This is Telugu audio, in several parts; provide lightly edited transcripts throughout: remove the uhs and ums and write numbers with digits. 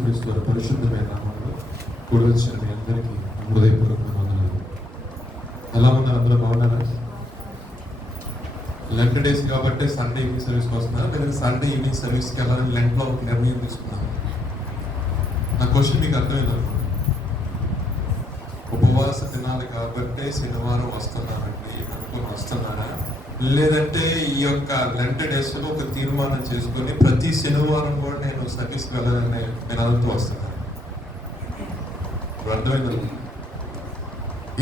యేసుక్రీస్తు వారి పరిశుద్ధమైన నామములో కూడి వచ్చిన మీ అందరికీ హృదయపూర్వక వందనాలు. ఎలా ఉన్నారు? అందరూ బాగున్నారా? లెంట్ డేస్ కాబట్టి సండే ఈవినింగ్ సర్వీస్కి వస్తున్నారు, లేదా సండే ఈవినింగ్ సర్వీస్కి వెళ్ళాలని లెంట్లో ఒక నిర్ణయం తీసుకున్నాను. నా క్వశ్చన్ మీకు అర్థమైంది అనుకోండి. ఉపవాస దినాలు కాబట్టి శనివారం వస్తున్నానండి అనుకుని వస్తున్నారా, లేదంటే ఈ యొక్క లెంట్ డేస్ లో ఒక తీర్మానం చేసుకుని ప్రతి శనివారం కూడా నేను సర్వీస్కి వెళ్ళాలని నేను అదంతా వస్తున్నాను? అర్థమైంది.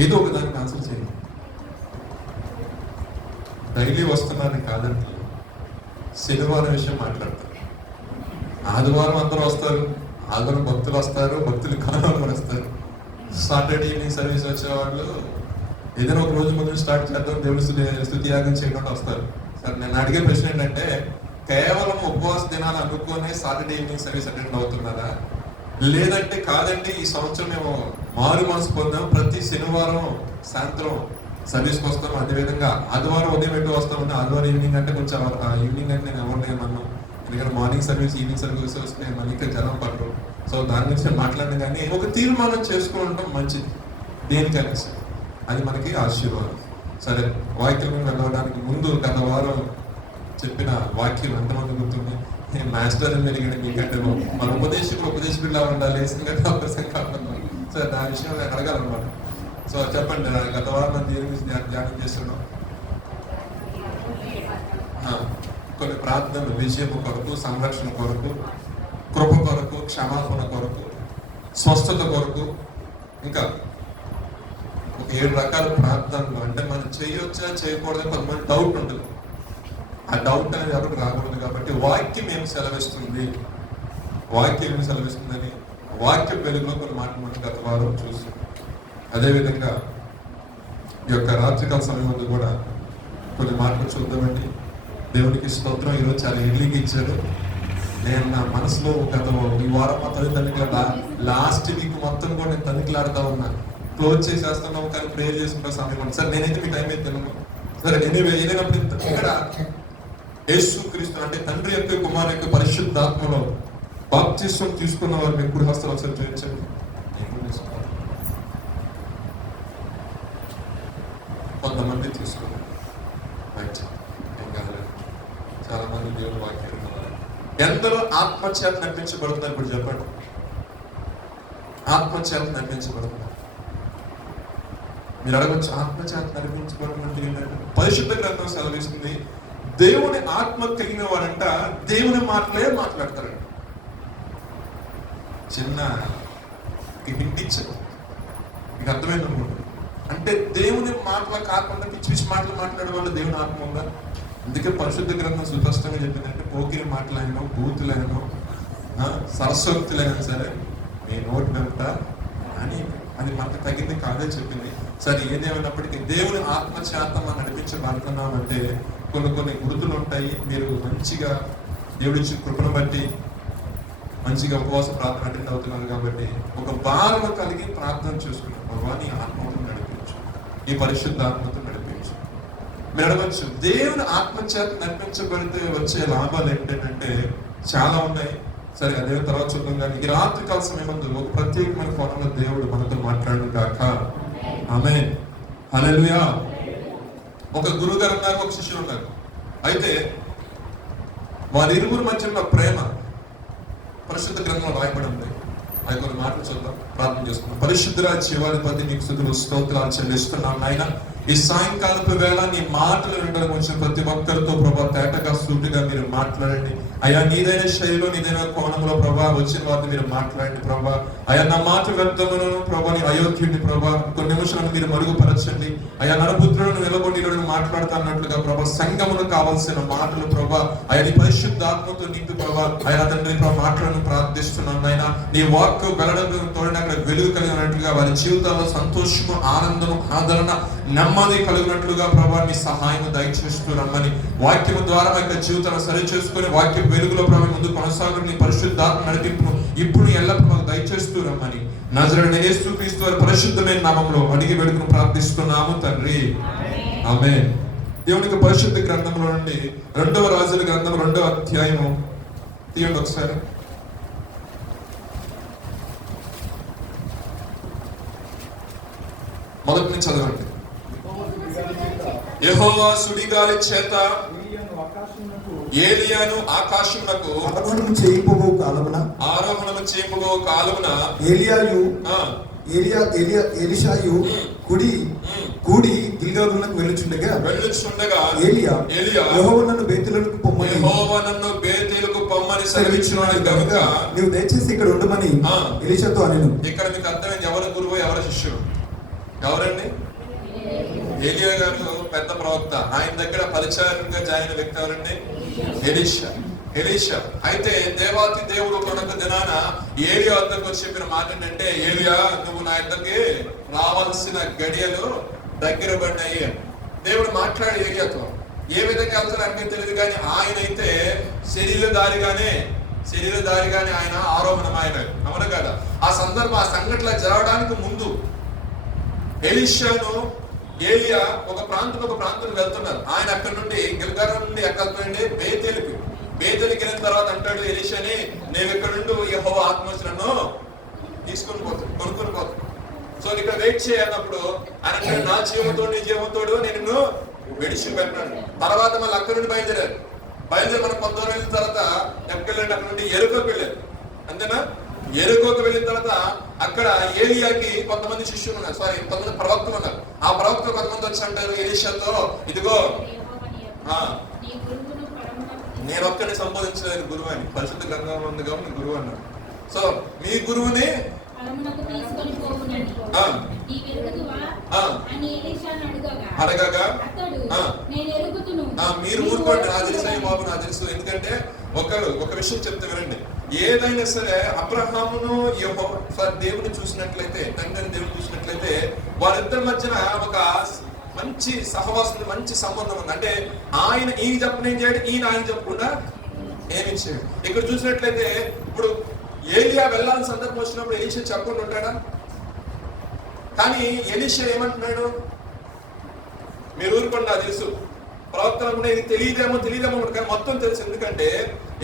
ఏదో ఒక దానికి ఆన్సర్ చేయండి. డైలీ వస్తున్నాను కాదంటే శనివారం విషయం మాట్లాడతారు. ఆదివారం అందరూ వస్తారు, ఆదివారం భక్తులు వస్తారు, భక్తులు కాలం వస్తారు. సాటర్డే ఈవినింగ్ సర్వీస్ వచ్చేవాళ్ళు ఏదైనా ఒక రోజు ముందు స్టార్ట్ చేద్దాం, దేవుడి స్తుతి యాగం చేయకుండా వస్తారు. సరే, నేను అడిగే ప్రశ్న ఏంటంటే, కేవలం ఉపవాస దినాలు అనుకునే సాటర్డే ఈవినింగ్ సర్వీస్ అటెండ్ అవుతున్నారా, లేదంటే కాదండి ఈ సంవత్సరం మేము మారు మనసు పొందాం, ప్రతి శనివారం సాయంత్రం సర్వీస్కి వస్తాం, అదేవిధంగా ఆదివారం ఉదయం ఎటు వస్తామంటే ఆదివారం ఈవినింగ్ అంటే కొంచెం ఈవినింగ్ అంటే నేను ఎవరిని ఏమన్నా, ఎందుకంటే మార్నింగ్ సర్వీస్ ఈవినింగ్ సర్వీస్ వస్తే మళ్ళీ ఇంకా జనం పడరు. సో దాని గురించి మాట్లాడిన కానీ ఒక తీర్మానం చేసుకోవడం మంచిది దేనికైనా సరే, అది మనకి ఆశీర్వాదం. సరే, వాక్యం వెళ్ళడానికి ముందు గత వారం చెప్పిన వాక్యం ఎంతమంది గుర్తుంది? మాస్టర్ అని జరిగిన మీకంటే మన ఉపదేశకుడిలా ఉండాలి, కాకుండా. సరే, దాని విషయం నేను అడగాలన్నమాట. సో చెప్పండి, గత వారం మనం దేని గురించి ధ్యానం చేస్తున్నాం? కొన్ని ప్రార్థనలు విజయం కొరకు, సంరక్షణ కొరకు, కృప కొరకు, క్షమాపణ కొరకు, స్వస్థత కొరకు, ఇంకా ఒక 7 రకాల ప్రార్థనలు. అంటే మనం చేయొచ్చా చేయకూడదు కొంతమంది డౌట్ ఉంటుంది. ఆ డౌట్ అనేది ఎవరికి రాకూడదు. కాబట్టి వాక్యం ఏం సెలవిస్తుంది, వాక్యం ఏమి సెలవిస్తుందని వాక్య వెలుగులో కొన్ని మాటలు మనం గత వారం చూస్తాం. అదేవిధంగా ఈ యొక్క రాత్రికాల సమయం ముందు కూడా కొన్ని మాటలు చూద్దామండి. దేవునికి స్తోత్రం. ఈరోజు చాలా ఎర్లీగా ఇచ్చారు. నేను నా మనసులో గత ఈ వారం మా తల్లిదండ్రుల లాస్ట్ వీక్ మొత్తం కూడా నేను తనిఖీలాడుతూ ఉన్నాను. క్లోజ్ చేసేస్తున్నాము కానీ ప్రేయర్ చేసుకుంటే సమయం ఉంది. సరే, నేనైతే మీ టైం అయితే తిన్నాను. సరే, నేను ఏదైనప్పుడు ఇక్కడ యేసుక్రీస్తు అంటే తండ్రి యొక్క కుమారు యొక్క పరిశుద్ధాత్మలో బాప్తిస్మం తీసుకున్న వారిని ఎప్పుడు హస్తాలు ఒకసారి చూపించండి. కొంతమంది తీసుకున్నారు, ఏం కాదు. చాలా మంది దేవుడు వాక్యం ఎందరో ఆత్మచేత నడిపించబడుతున్నారు. ఇప్పుడు చెప్పండి, ఆత్మచేత నడిపించబడుతున్నారు. మీరు అడగచ్చు, ఆత్మచేత నడిపించబడడం అంటే ఏంటంటే, పరిశుద్ధ గ్రంథం సెలవిస్తుంది దేవుని ఆత్మ కలిగిన వాడంట దేవుని మాటలే మాట్లాడతారంట. చిన్న హింట్ ఇచ్చారు, మీకు అర్థమైందనుకోండి. అంటే దేవుని మాటలు కాకుండా పిచ్చి పిచ్చి మాటలు మాట్లాడే వాళ్ళు దేవుని ఆత్మ ఉందా? అందుకే పరిశుద్ధ గ్రంథం సుస్పష్టంగా చెప్పిందంటే, పోకిరి మాటలైనా, బూతులైనా, సరస్వతులైనా సరే మీ నోటి వెంట అని, అది మనకు తగ్గింది కాదే చెప్పింది. సరే, ఏదేమైనప్పటికీ దేవుని ఆత్మచేత మనం నడిపించబడుతున్నామంటే కొన్ని గుర్తులు ఉంటాయి. మీరు మంచిగా దేవుడిచ్చి కృపను బట్టి మంచిగా ఉపవాస ప్రార్థన అటెండ్ అవుతున్నారు కాబట్టి ఒక భారం కలిగి ప్రార్థన చేసుకున్నాం. భగవాన్ నీ ఆత్మతో నడిపించు, ఈ పరిశుద్ధ ఆత్మతో నడిపించు. మీరు అడగచ్చు, దేవుని ఆత్మచేత నడిపించబడితే వచ్చే లాభాలు ఏంటంటే చాలా ఉన్నాయి. సరే, అదే తర్వాత చూద్దాం. కానీ ఈ రాత్రికాల సమయం ముందు ఒక ప్రత్యేకమైన కోణంలో దేవుడు మనతో మాట్లాడును గాక. ఆమేన్, హల్లెలూయా. ఒక గురువు గారు ఉన్నారు, ఒక శిష్యుడు ఉన్నారు. అయితే వారి ఇరువురు మధ్య ఉన్న ప్రేమ పరిశుద్ధ గ్రంథంలో రాయబడి ఉంది. అది కొన్ని మాటలు చూద్దాం, ప్రార్థన చేసుకున్నాం. పరిశుద్ధుడా జీవాధిపతి, నీకు స్తుతులు స్తోత్రాలు చెల్లిస్తున్నాం నాయన. ఈ సాయంకాలపు వేళ నీ మాటలు వినడానికి వచ్చిన ప్రతి ఒక్కరితో ప్రభా తేటగా సూటిగా మీరు మాట్లాడండి అయ్యా. నీదైన శైలిలో, నీదైన కోణంలో ప్రభా వచ్చిన వారిని మీరు మాట్లాడండి ప్రభా. అయ్యా, నా మాట వ్యర్థమును ప్రభా, నీ అయోగ్యుడిని ప్రభా కొన్ని నిమిషాలను మీరు మరుగుపరచండి అయ్యా. నరపుత్రులను నిలబడి మాట్లాడుతున్నట్లుగా ప్రభా సంఘమును కావాల్సిన మాటలు ప్రభా అయ్యా నీ పరిశుద్ధాత్మతో నింపి ప్రభా అయ్యా తండ్రి ప్రభా మాటలను ప్రార్థిస్తున్నాను నాయన. నీ వాక్ వెళ్ళడం తోడిన అక్కడ వెలుగు కలిగినట్లుగా వారి జీవితాల్లో సంతోషము, ఆనందము, ఆదరణ, నెమ్మది కలిగినట్లుగా ప్రభా నీ సహాయం దయచేస్తూ రమ్మని, వాక్యము ద్వారా యొక్క జీవితాన్ని సరి చేసుకుని వాక్యం వెలుగులో ప్రభావం ముందు కొనసాగు నీ పరిశుద్ధాత్మ నడిపింపు ఇప్పుడు ఎల్లప్పుడూ మాకు దయచేస్తూ రమ్మని నజరేయుడైన యేసుక్రీస్తు వారి పరిశుద్ధమైన నామములో అడిగి వేడుకుని ప్రార్థిస్తున్నాము తండ్రి, ఆమేన్. దేవునికి పరిశుద్ధ గ్రంథంలో నుండి 2వ రాజుల గ్రంథం 2వ అధ్యాయము తీయండి ఒకసారి. మొదటి నుంచి చదవండి. యెహోవా సుడిగాలి చేత ఏలియాను ఆకాశమునకు ఆరోహణము చేయబోవు కాలమున ఎలీషాయు కూడి గిల్గాలునకు వెళ్ళుచుండగా ఏలియా యెహోవా నన్ను బేతేలుకు పొమ్మని సెలవిచ్చున్నాడు గనుక నీవు దయచేసి ఇక్కడ ఉండమని ఎలీషాతో అనెను. ఇక్కడ మీకు అర్థమైంది ఎవరు గురువు ఎవరు శిష్యుడు? ఎవరండి? ఏలియా గారు పెద్ద ప్రవక్త. ఆయన దగ్గర పరిచారంగా జాయిన వ్యక్తి ఎవరండి? ఎలీషా. అయితే దేవాతి దేవుడు కొనక దినాన ఏలియా వద్దకు వచ్చి చెప్పిన మాట ఏంటంటే, ఏలియా నువ్వు నా యొద్దకి రావాల్సిన గడియలు దగ్గర పడినాయి. దేవుడు మాట్లాడి ఏలియాతో ఏ విధంగా వెళ్తారంటే తెలియదు, కానీ ఆయన అయితే శరీరధారిగానే ఆయన ఆరోహణమైన, అవును కదా? ఆ సంఘటన జరగడానికి ముందు ఏలియా ఒక ప్రాంతం వెళ్తున్నారు. ఆయన అక్కడ నుండి గిల్గాలు నుండి ఎక్కడండి బేతేలుకి వెళ్ళిన తర్వాత అంటాడు ఎలీషాని, నేను ఇక్కడ నుండి యెహోవా ఆత్మ నన్ను తీసుకొని పోతాను. సో ఇక్కడ వెయిట్ చేయన్నప్పుడు ఆయన నా జీవంతోడు నీ జీవంతోడు నేను విడిచిపెట్టాను. తర్వాత మళ్ళీ అక్కడ నుండి బయలుదేరి మనం కొంత దూరం వెళ్ళిన తర్వాత ఎక్కడికి అక్కడ నుండి ఎరుకోకి వెళ్ళారు. అంతేనా? ఎరుకోకి వెళ్ళిన తర్వాత అక్కడ ఏలియాకి కొంతమంది శిష్యులు ఉన్నారు, కొంతమంది ప్రవక్తలు ఉన్నారు. ఆ ప్రవక్తలు కొంతమంది వచ్చి అంటారు ఎలీషాతో, ఇదిగో నేను ఒక్కడిని సంబోధించలేదు గురువు అని. పరిశుద్ధ గ్రంథం ఉంది కాబట్టి గురువు అన్నాడు. సో మీ గురువుని అడగగా మీరు ఊరుకోండి, నా తెలుసు బాబు, నా తెలుసు. ఎందుకంటే ఒక విషయం చెప్తే వినండి. ఏదైనా సరే అబ్రహామును దేవుని చూసినట్లయితే, తండ్రిని దేవుని చూసినట్లయితే వారిద్దరి మధ్యన ఒక మంచి సహవాసం, మంచి సంబంధం ఉంది. అంటే ఆయన ఈయన చెప్పనేం చేయడు, ఈయన ఆయన చెప్పకుండా ఏమి చేయడు. ఇక్కడ చూసినట్లయితే ఇప్పుడు ఏలియా వెళ్ళాలని సందర్భం వచ్చినప్పుడు ఎలీషా చెప్పకుండా ఉంటాడా? కానీ ఎలీషా ఏమంటున్నాడు, మీరు ఊరుకోండి, నాకు తెలుసు. ప్రవక్తలు కూడా ఇది తెలియదేమో కానీ మొత్తం తెలుసు. ఎందుకంటే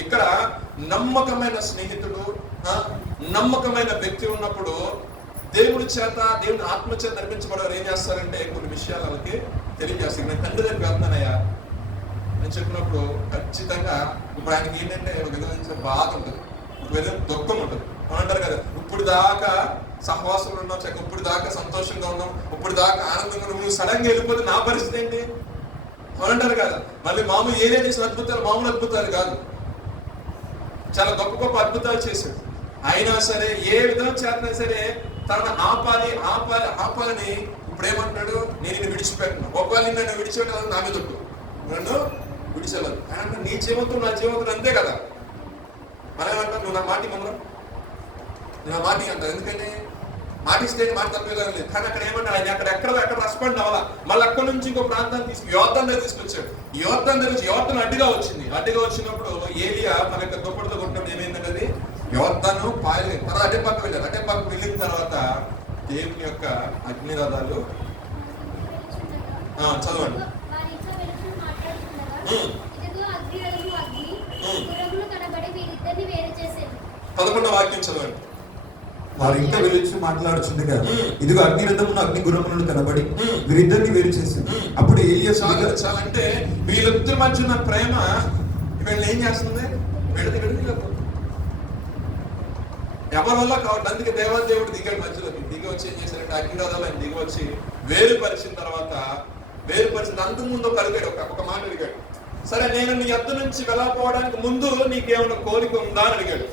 ఇక్కడ నమ్మకమైన స్నేహితుడు, నమ్మకమైన వ్యక్తి ఉన్నప్పుడు దేవుని ఆత్మ చేత నడిపించబడేవారు ఏం చేస్తారంటే కొన్ని విషయాలు వాళ్ళకి తెలియజేస్తారు. నేను తండ్రి దగ్గరికి వెళ్తున్నానయ్యా అని చెప్పినప్పుడు ఖచ్చితంగా ఇప్పుడు ఆయనకి ఏంటంటే ఒక విధంగా బాధ ఉంటుంది, ఒక విధంగా దుఃఖం ఉంటుంది. అంటారు కదా, ఇప్పుడు దాకా సహవాసంలో ఉన్నాం, ఇప్పుడు దాకా సంతోషంగా ఉన్నాం, ఇప్పుడు దాకా ఆనందంగా ఉన్నాం, నువ్వు సడన్ గా వెళ్ళిపోతే నా పరిస్థితి ఏంటి అంటారు కదా. మళ్ళీ మామూలు ఏరియా చేసిన మామూలు అద్భుతాలు కాదు, చాలా గొప్ప అద్భుతాలు చేశాడు. అయినా సరే ఏ విధంగా చేసినా సరే తనను ఆపాలని ఇప్పుడు ఏమంటున్నాడు, నేను నిన్ను విడిచిపెట్టను. ఒకవేళ నన్ను విడిచిపెట్టాలని నా మీద నన్ను విడిచేవాళ్ళు. అంటే నీ జీవితం నా జీవితం అంతే కదా. మనం ఏమంటాం, నువ్వు నా మాటి మమ్మల్ని నా మాటి అంటారు. ఎందుకంటే మాటిస్తే మాట తప్పేలా లేదు. కానీ అక్కడ ఏమంటాడు, ఆయన ఎక్కడ రెస్పాండ్ అవ్వాలా. మళ్ళీ అక్కడ నుంచి ఇంకో ప్రాంతాన్ని యోర్దాను దగ్గర తీసుకొచ్చాడు. యోర్దాను అడ్డుగా వచ్చినప్పుడు ఏలియా తన యొక్క దుప్పటితో కొట్టినప్పుడు ఏమైందంటే అది యోర్దాను పాయలేదు. తర్వాత అటే పక్క వెళ్ళిన తర్వాత దేవుని యొక్క అగ్నిరథాలు చదవండి. 11వ వాక్యం చదవండి. వారు ఇంకా వెలిచి మాట్లాడుచుండగా ఇదిగో అగ్నిరథమును అగ్ని గుర్రములను కనబడి వీరిద్దరిని వేరు చేసింది. అప్పుడు ఏలియా చాలంటే వీళ్ళిద్దరి మధ్య ఉన్న ప్రేమ వీళ్ళని ఏం చేస్తుంది, ఎవరి వల్ల కాబట్టి. అందుకే దేవాదేవుడు దిగాడు మధ్యలోకి. దిగి వచ్చి ఏం చేశారంటే అగ్నిరథాలు ఆయన దిగి వచ్చి వేరుపరిచిన తర్వాత అంతకుముందు ఒక మాట అడిగాడు. సరే, నేను నీ యొద్ద నుంచి వెళ్ళకపోవడానికి ముందు నీకేమైనా కోరిక ఉందా అని అడిగాడు.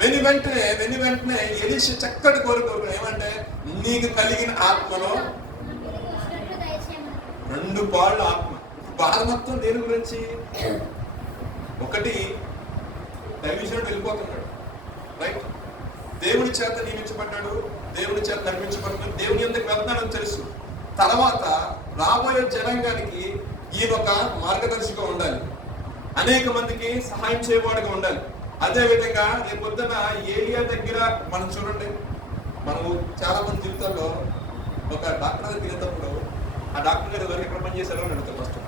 వెను వెంటనే ఎలీషా చక్కటి కోరిక ఏమంటే, నీకు కలిగిన ఆత్మలో 2 పాళ్ళు ఆత్మ. బాధ మొత్తం దేని గురించి? ఒకటి దైవజనుడు వెళ్ళిపోతున్నాడు, రైట్? దేవుని చేత నియమించబడ్డాడు, దేవుని చేత నడిపించబడ్డాడు, దేవుని ఎందుకు వెళ్తున్నాడని తెలుసు. తర్వాత రాబోయే జనాంగానికి ఈయన ఒక మార్గదర్శిగా ఉండాలి, అనేక మందికి సహాయం చేయవాడుగా ఉండాలి. అదే విధంగా రేపు పొద్దున ఏలియా దగ్గర మనం చూడండి, మనము చాలా మంది జీవితాల్లో ఒక డాక్టర్ దగ్గర వెళ్ళేటప్పుడు ఆ డాక్టర్ గారు ఎవరికి ఎక్కడ పనిచేశారో అని అడుగుతారు. ఫస్ట్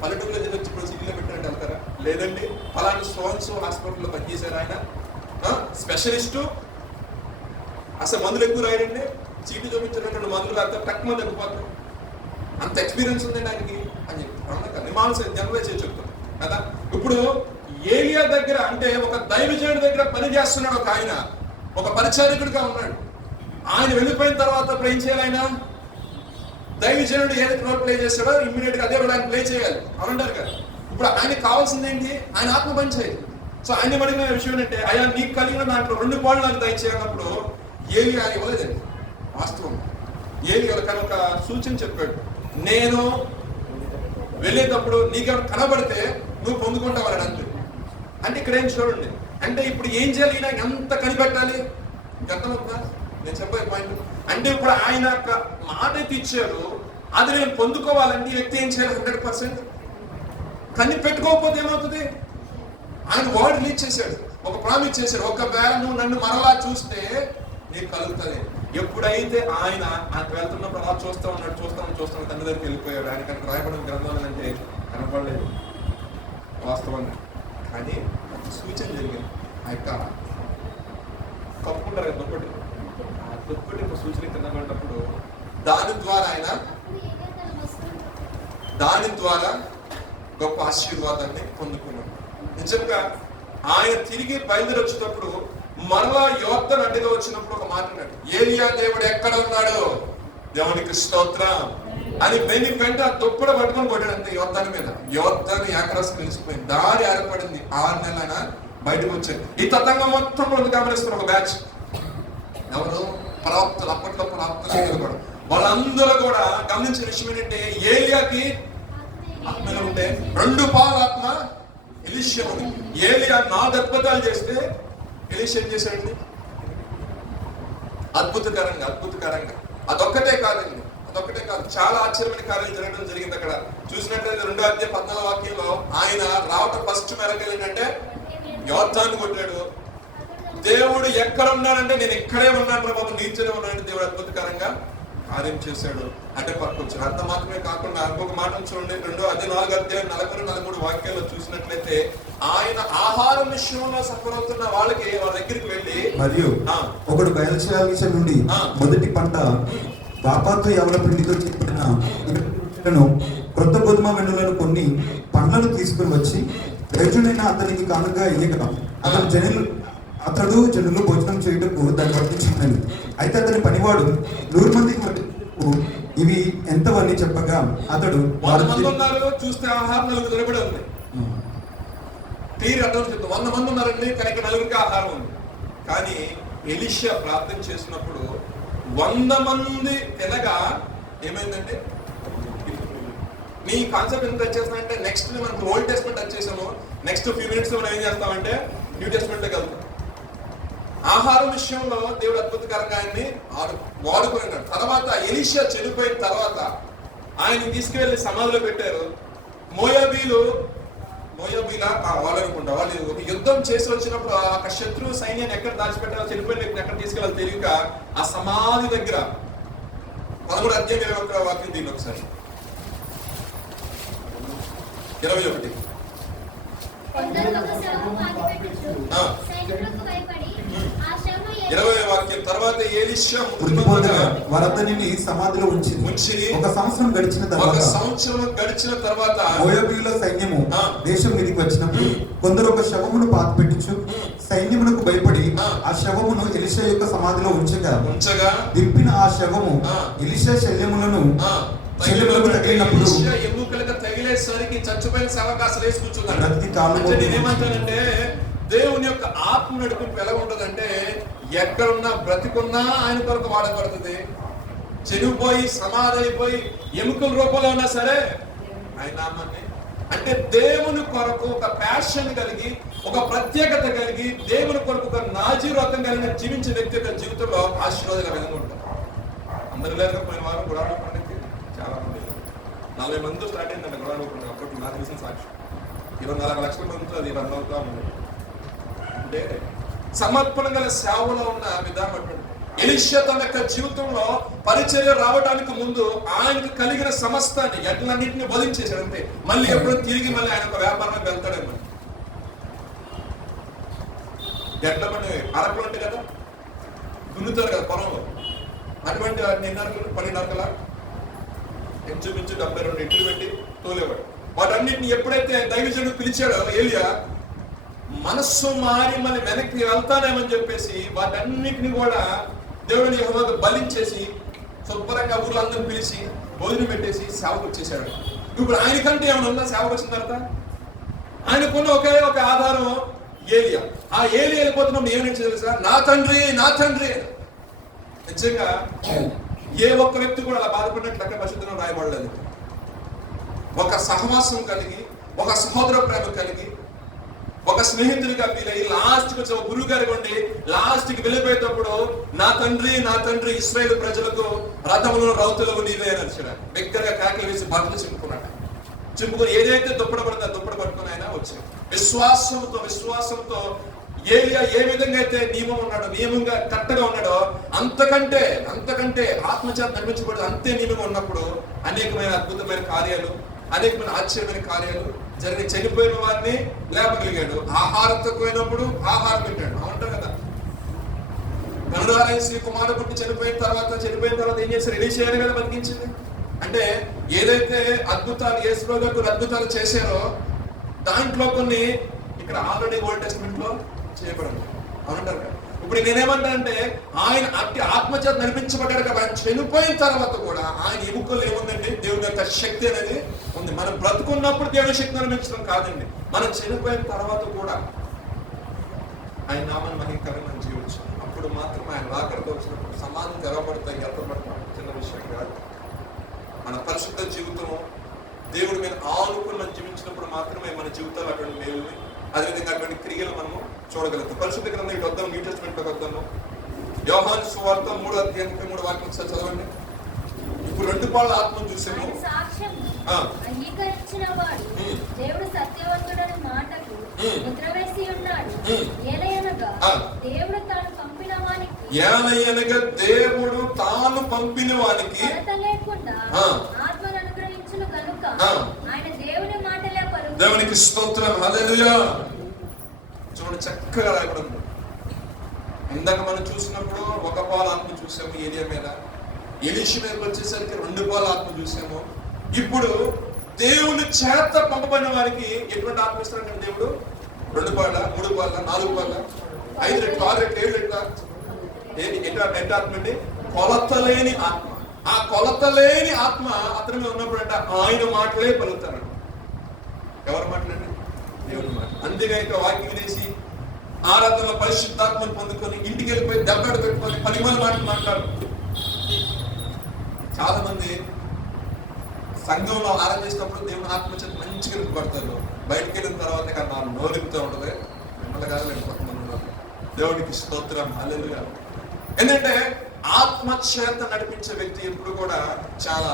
పల్లెటూరులో వచ్చి ఇప్పుడు సిటీలో పెట్టినట్టు వెళ్తారా? లేదండి, ఫలానా సోన్స్ హాస్పిటల్లో పనిచేశారు, ఆయన స్పెషలిస్టు, అసలు మందులు ఎక్కువ రాయడండి, చీటి చూపించినటువంటి మందులు కాదు టక్మ తగ్గిపోతారు, అంత ఎక్స్పీరియన్స్ ఉందండి ఆయనకి అని చెప్పి నిమాల్స్ జనరలైజ్ చేసి చెప్తాం కదా. ఇప్పుడు ఏలియా దగ్గర అంటే ఒక దైవజనుడి దగ్గర పని చేస్తున్నాడు ఒక ఆయన, ఒక పరిచారకుడిగా ఉన్నాడు. ఆయన వెళ్ళిపోయిన తర్వాత ఇప్పుడు ఏం చేయాలి? ఆయన దైవజనుడు ఏదైతే రోల్ ప్లే చేస్తాడో ఇమ్మీడియట్ గా అదే రోల్ ఆయన ప్లే చేయాలి అవునంటారు కదా. ఇప్పుడు ఆయనకి కావాల్సింది ఏంటి? ఆయన ఆత్మ పని చేయాలి. సో ఆయన అడిగిన విషయం ఏంటంటే, అయ్యా నీకు కలిగిన దాంట్లో 2 పాళ్ళు నాకు దయచేయనప్పుడు ఏలియా ఇవ్వలేదండి. వాస్తవం ఏలియా కనుక సూచన చెప్పాడు, నేను వెళ్ళేటప్పుడు నీకెవరు కనబడితే నువ్వు పొందుకుంటావు అంతే. అంటే ఇక్కడ ఏం చూడండి, అంటే ఇప్పుడు ఏం చేయాలి? ఈయన ఎంత కనిపెట్టాలి? అర్థమవుతుందా నేను చెప్పే పాయింట్? అంటే ఇప్పుడు ఆయన మాట ఇచ్చాడు, అది నేను పొందుకోవాలంటే ఈ వ్యక్తి ఏం చేయాలి? 100% కనిపెట్టుకోకపోతే ఏమవుతుంది? ఆయన వర్డ్ రిలీజ్ చేశాడు, ఒక ప్రామిస్ చేశాడు, ఒకవేళ నువ్వు నన్ను మరలా చూస్తే నీకు కలుగుతుంది. ఎప్పుడైతే ఆయన వెళ్తున్నప్పుడు అలా చూస్తూ ఉన్నాడు తండ్రి దగ్గరికి వెళ్ళిపోయాడు. ఆయన కనుక రాయబడిన గ్రంథాలు అంటే కనపడలేదు వాస్తవంగా. కానీ ఒక సూచన జరిగింది. ఆ యొక్క కప్పుకుంటారు కదా దుప్పటి, ఆ దుప్పటి ఒక సూచన కిందపడినప్పుడు దాని ద్వారా గొప్ప ఆశీర్వాదాన్ని పొందుకున్నాడు. నిజంగా ఆయన తిరిగి బయలుదేరి వచ్చేటప్పుడు మరలా యోర్దాను అడ్డుగా వచ్చినప్పుడు ఒక మాట అన్నాడు, ఏలియా దేవుడు ఎక్కడ ఉన్నాడు? దేవునికి స్తోత్రం అని వెంట దుప్పడ పట్టుకొని కొట్టాడు అంతే యోర్దాను మీద. యోర్దాను ఏకరసం నిలిచిపోయింది, దారి ఏర్పడింది. 6 నెలలైనా బయటకు వచ్చాడు. ఈ తతంగం మొత్తం గమనిస్తున్న ఒక బ్యాచ్ ఎవరు? ప్రవక్తలు. అప్పట్లో ప్రవక్తలు కూడా వాళ్ళందరూ కూడా గమనించిన విషయం ఏంటంటే, ఏలియాకి ఆత్మలో ఉంటే 2 పాలు ఆత్మ ఎలీషా ఉంది. ఏలియా 4 అద్భుతాలు చేస్తే ఎలీషా ఏం చేశాడండి? అద్భుతకరంగా అదొక్కటే కాదండి, చాలా ఆశ్చర్యమైన కార్యాలు జరగడం జరిగింది. అక్కడ చూసినట్లయితే 2వ అధ్యాయం 14వ వాక్యంలో ఆయన రావటం ఫస్ట్ మెరకల్ ఏంటంటే యోర్దాను కొట్టాడు. దేవుడు ఎక్కడ ఉన్నాడంటే నేను ఇక్కడే ఉన్నాను రా బాబు, నీచనే ఉన్నాడు. దేవుడు అద్భుతకరంగా కార్యం చేశాడు అంటే పట్టుకొచ్చాడు. అంత మాత్రమే కాకుండా ఇంకొక మాట చూడండి, 2వ అధ్యాయం 4వ అధ్యాయం 43 వాక్యాల్లో చూసినట్లయితే ఆయన ఆహారం విషయంలో సఫలవుతున్న వాళ్ళ దగ్గరికి వెళ్ళి, మరియు ఒకడు బయలుదేరాల్సిన నుండి మొదటి పంట బాపాతో ఎవరి పిండితో చెప్పిన క్రొత్త గోధుమ వెన్నులను కొన్ని పండ్లను తీసుకుని వచ్చి రైతునైనా అతనికి కానుగా ఇయ్యగల అతడు జనులు భోజనం చేయటకు దాన్ని వర్తించుకున్నాడు. అయితే అతని పనివాడు 100 మందికి ఇవి ఎంతవని చెప్పగా అతడు చూస్తే ఆహారం 4 నిలబడి ఉంది. తీరు అర్థం చెప్తాం, 100 మంది ఉన్నారండి, కనుక 4కి ఆహారం ఉంది. కానీ ఎలీషా ప్రార్థన చేసినప్పుడు 100 మంది తినగా ఏమైందంటే, నీ కాన్సెప్ట్ ఎంత టచ్ చేస్తామంటే నెక్స్ట్ మనకు ఓల్డ్ టెస్ట్మెంట్ టచ్ చేసాము, నెక్స్ట్ ఫ్యూ మినిట్స్ మనం ఏం చేస్తామంటే న్యూ టెస్ట్మెంట్కి వెళ్తాం. ఆహారం విషయంలో దేవుడు అద్భుతకరంగా ఆయన్ని వాడుకున్నాడు. తర్వాత ఎలీషా చనిపోయిన తర్వాత ఆయన తీసుకువెళ్ళి సమాధిలో పెట్టారు. మోయాబీలా వాళ్ళు అనుకుంటా, వాళ్ళు ఒక యుద్ధం చేసి వచ్చినప్పుడు ఆ శత్రువు సైన్యాన్ని ఎక్కడ దాచిపెట్టాలో, చనిపోయిన వ్యక్తిని ఎక్కడ తీసుకెళ్ళాలో తెలియక ఆ సమాధి దగ్గర 13వ అధ్యాయం 21వ వాక్యం దీన్ని ఒకసారి 21 20వ వాక్యం. తర్వాత ఎలీషా వారందరినీ సమాధిలో ఉంచి 1 సంవత్సరం గడిచిన తర్వాత మోయాబీయుల సైన్యము దేశం మీదకి వచ్చినప్పుడు కొందరు ఒక శవమును పాతిపెట్టుచు సైన్యమునకు భయపడి ఆ శవమును ఎలీషా యొక్క సమాధిలో ఉంచగా దింపిన ఆ శవము ఎలీషా శల్యములను ఎముకలుగా తగిలేసరికి చచ్చిపోయిన అవకాశాలు వేసి కూర్చున్నాడు. నేనేమంటానంటే దేవుని యొక్క ఆత్మ నడిపింపు ఎలా ఉంటుందంటే, ఎక్కడున్నా బ్రతికున్నా ఆయన కొరకు వాడబడుతుంది. చెనిపోయి సమాధి అయిపోయి ఎముకల రూపంలో ఉన్నా సరే ఆయన నామాన్ని, అంటే దేవుని కొరకు ఒక ప్యాషన్ కలిగి, ఒక ప్రత్యేకత కలిగి, దేవుని కొరకు ఒక నాజీరత్వం కలిగిన జీవించే వ్యక్తి యొక్క జీవితంలో ఆశీర్వాదకరంగా ఉంటారు. అందరూ లేకపోయిన వారు గుడాలు పండుగకి చాలా మంది 40 మందితో స్టార్ట్ అయిందండి గుడాలు పండుగ. అప్పట్లో నాకు తెలిసిన సాక్షి 24 లక్షల మందితో అది రన్ అవుతా ఉంది. అంటే సమర్పణ గల సేవలో ఉన్న విధానం అటువంటి. ఎలీషా తన యొక్క జీవితంలో పరిచర్య రావడానికి ముందు ఆయనకు కలిగిన సమస్తాన్ని ఎట్లన్నింటినీ బోధించేశాడు. అంతే, మళ్ళీ ఎప్పుడు తిరిగి ఆయన ఒక వ్యాపారం వెళ్తాడేమో. ఎట్ల పని అరకులు ఉంటాయి కదా, దున్నుతారు కదా పొలంలో, అటువంటి వాటిని ఎన్ని అరకలు, 12 అరకల, ఇంచుమించు 72 ఇట్లు పెట్టి తోలేవాడు. వాటన్నిటిని ఎప్పుడైతే దైవజనుడు పిలిచాడో ఏలియా, మనస్సు మారి మళ్ళీ వెనక్కి వెళ్తానేమని చెప్పేసి వాటన్నిటిని కూడా దేవుని యెహోవాకు బలించేసి శుభ్రంగా ఊళ్ళో అందరిని పిలిచి భోజనం పెట్టేసి సేవకు వచ్చేసాడు. ఇప్పుడు ఆయనకంటే ఏమైనా ఉందా సేవకు వచ్చిన తర్వాత? ఆయనకున్న ఒకే ఒక ఆధారం ఏలియా. ఆ ఏలియా వెళ్ళిపోతున్నప్పుడు ఏమని తెలుసా? నా తండ్రి, నా తండ్రి. నిజంగా ఏ ఒక్క వ్యక్తి కూడా అలా బాధపడినట్లు అక్కడ పరిశుద్ధంగా రాయబడలేదు. ఒక సహవాసం కలిగి, ఒక సహోదర ప్రేమ కలిగి, ఒక స్నేహితుడిగా ఫీల్ అయ్యి లాస్ట్ కి గురువు గారికి ఉండి లాస్ట్ కి వెళ్ళిపోయేటప్పుడు నా తండ్రి, నా తండ్రి, ఇశ్రాయేలు ప్రజలకు రథములను రౌతులకు నీవే అని అరిచాడు. బిగ్గరగా కేకలు వేసి బట్టలు చింపుకున్నాడు. చింపుకొని ఏదైతే దుప్పటి పడితే దుప్పటి పట్టుకుని ఆయన వచ్చాడు. విశ్వాసంతో ఏలియా ఏ విధంగా అయితే నియమంగా కరెక్ట్గా ఉన్నాడో అంతకంటే ఆత్మచేత నడిపించబడి అంతే నియమంగా ఉన్నప్పుడు అనేకమైన అద్భుతమైన కార్యాలు, అనేకమైన ఆశ్చర్యమైన కార్యాలు జరిగి చనిపోయిన వారిని లేపగలిగాడు. ఆహారం తక్కువైనప్పుడు ఆహారం పెట్టాడు. అంటారు కదా, గనుడాలైన శ్రీ కుమారు పుట్టి చనిపోయిన తర్వాత ఏం చేశారు? ఎలీషాను కదా బతికించింది. అంటే ఏదైతే అద్భుతాలు యేసు గారు అద్భుతాలు చేశారో దాంట్లో కొన్ని ఇక్కడ ఆల్రెడీ ఓల్డ్ టెస్ట్మెంట్ లో చేయబడింది. అవునంటారు కదా. ఇప్పుడు నేనేమంటానంటే ఆయన అట్టి ఆత్మచేత నడిపించబడ్డాడు కదా, ఆయన చనిపోయిన తర్వాత కూడా ఆయన ఎముకల్లో ఏముందండి? దేవుని యొక్క శక్తి అనేది ఉంది. మనం బ్రతుకున్నప్పుడు దేవుని శక్తి నడిపించడం కాదండి, మనం చనిపోయిన తర్వాత కూడా ఆయన నామాన్ని మహిమకరంగా మనం జీవించు. అప్పుడు మాత్రం ఆయన వాకరితో వచ్చినప్పుడు సమాధులు తెరవబడతాయి, ఎత్తబడతాం. చిన్న విషయం కాదు. మన పరిశుద్ధ జీవితము దేవుడి మీద ఆనుకుని జీవించినప్పుడు మాత్రమే మన జీవితాలు అటువంటి మేలుని, అదేవిధంగా అటువంటి క్రియలు మనము చూడగలుగుతాం. పరిశుద్ధ గ్రంథం ఇటు వద్దాం, న్యూ టెస్ట్మెంట్ లోకి వద్దాము. యోహాను సువార్త 3:33 వాక్యం చదవండి. ఇప్పుడు 2 పాళ్ళ ఆత్మను చూసాము. దేవుడు సత్యవంతుడని మాటకు ముద్ర వేసి ఉన్నాడు. ఏలయనగా దేవుడు తాను పంపిన వానికి లేకుండా ఆత్మను అనుగ్రహించును గనుక ఆయన దేవుని మాటలే పలుకు. దేవునికి స్తోత్రం, హల్లెలూయా. చూడండి చక్కగా రాయబడింది. ఇందాక మనం చూసినప్పుడు 1 పాల ఆత్మ చూసాము ఏలియా మీద. ఎలీషా మీదకి వచ్చేసరికి 2 పాల ఆత్మ చూసాము. ఇప్పుడు దేవుని చేత పంపబడిన వారికి ఎటువంటి ఆత్మ ఇస్తారంటే దేవుడు 2 పాల, 3 పాల, 4 పాల, 5 రెట్లు, 6 రెట్లు, 7 రెట్ల. ఎంత ఆత్మ అండి? కొలతలేని ఆత్మ. ఆ కొలతలేని ఆత్మ అతని మీద ఉన్నప్పుడు అంటే ఆయన మాటలే పలుకుతారంట. ఎవరు మాట్లాడండి? దేవుని మాట. అంతేగా ఇక వాక్యం వినేసి ఆరాధనలో పరిశుద్ధాత్మను పొందుకొని ఇంటికి వెళ్ళిపోయి దెబ్బడు పెట్టుకొని 10 మంది మాటలు మాట్లాడు. చాలా మంది సంఘంలో ఆరాధించినప్పుడు దేవుని ఆత్మ చేత మంచిగా పడతారు. బయటకు వెళ్ళిన తర్వాత కన్నా నోరుపుతూ ఉంటుంది. మిమ్మల్ని కాదు, కొంతమంది ఉన్నారు. దేవుడికి స్తోత్రం, హల్లెలూయా. ఎందుకంటే ఆత్మ చేత నడిపించే వ్యక్తి ఎప్పుడు కూడా చాలా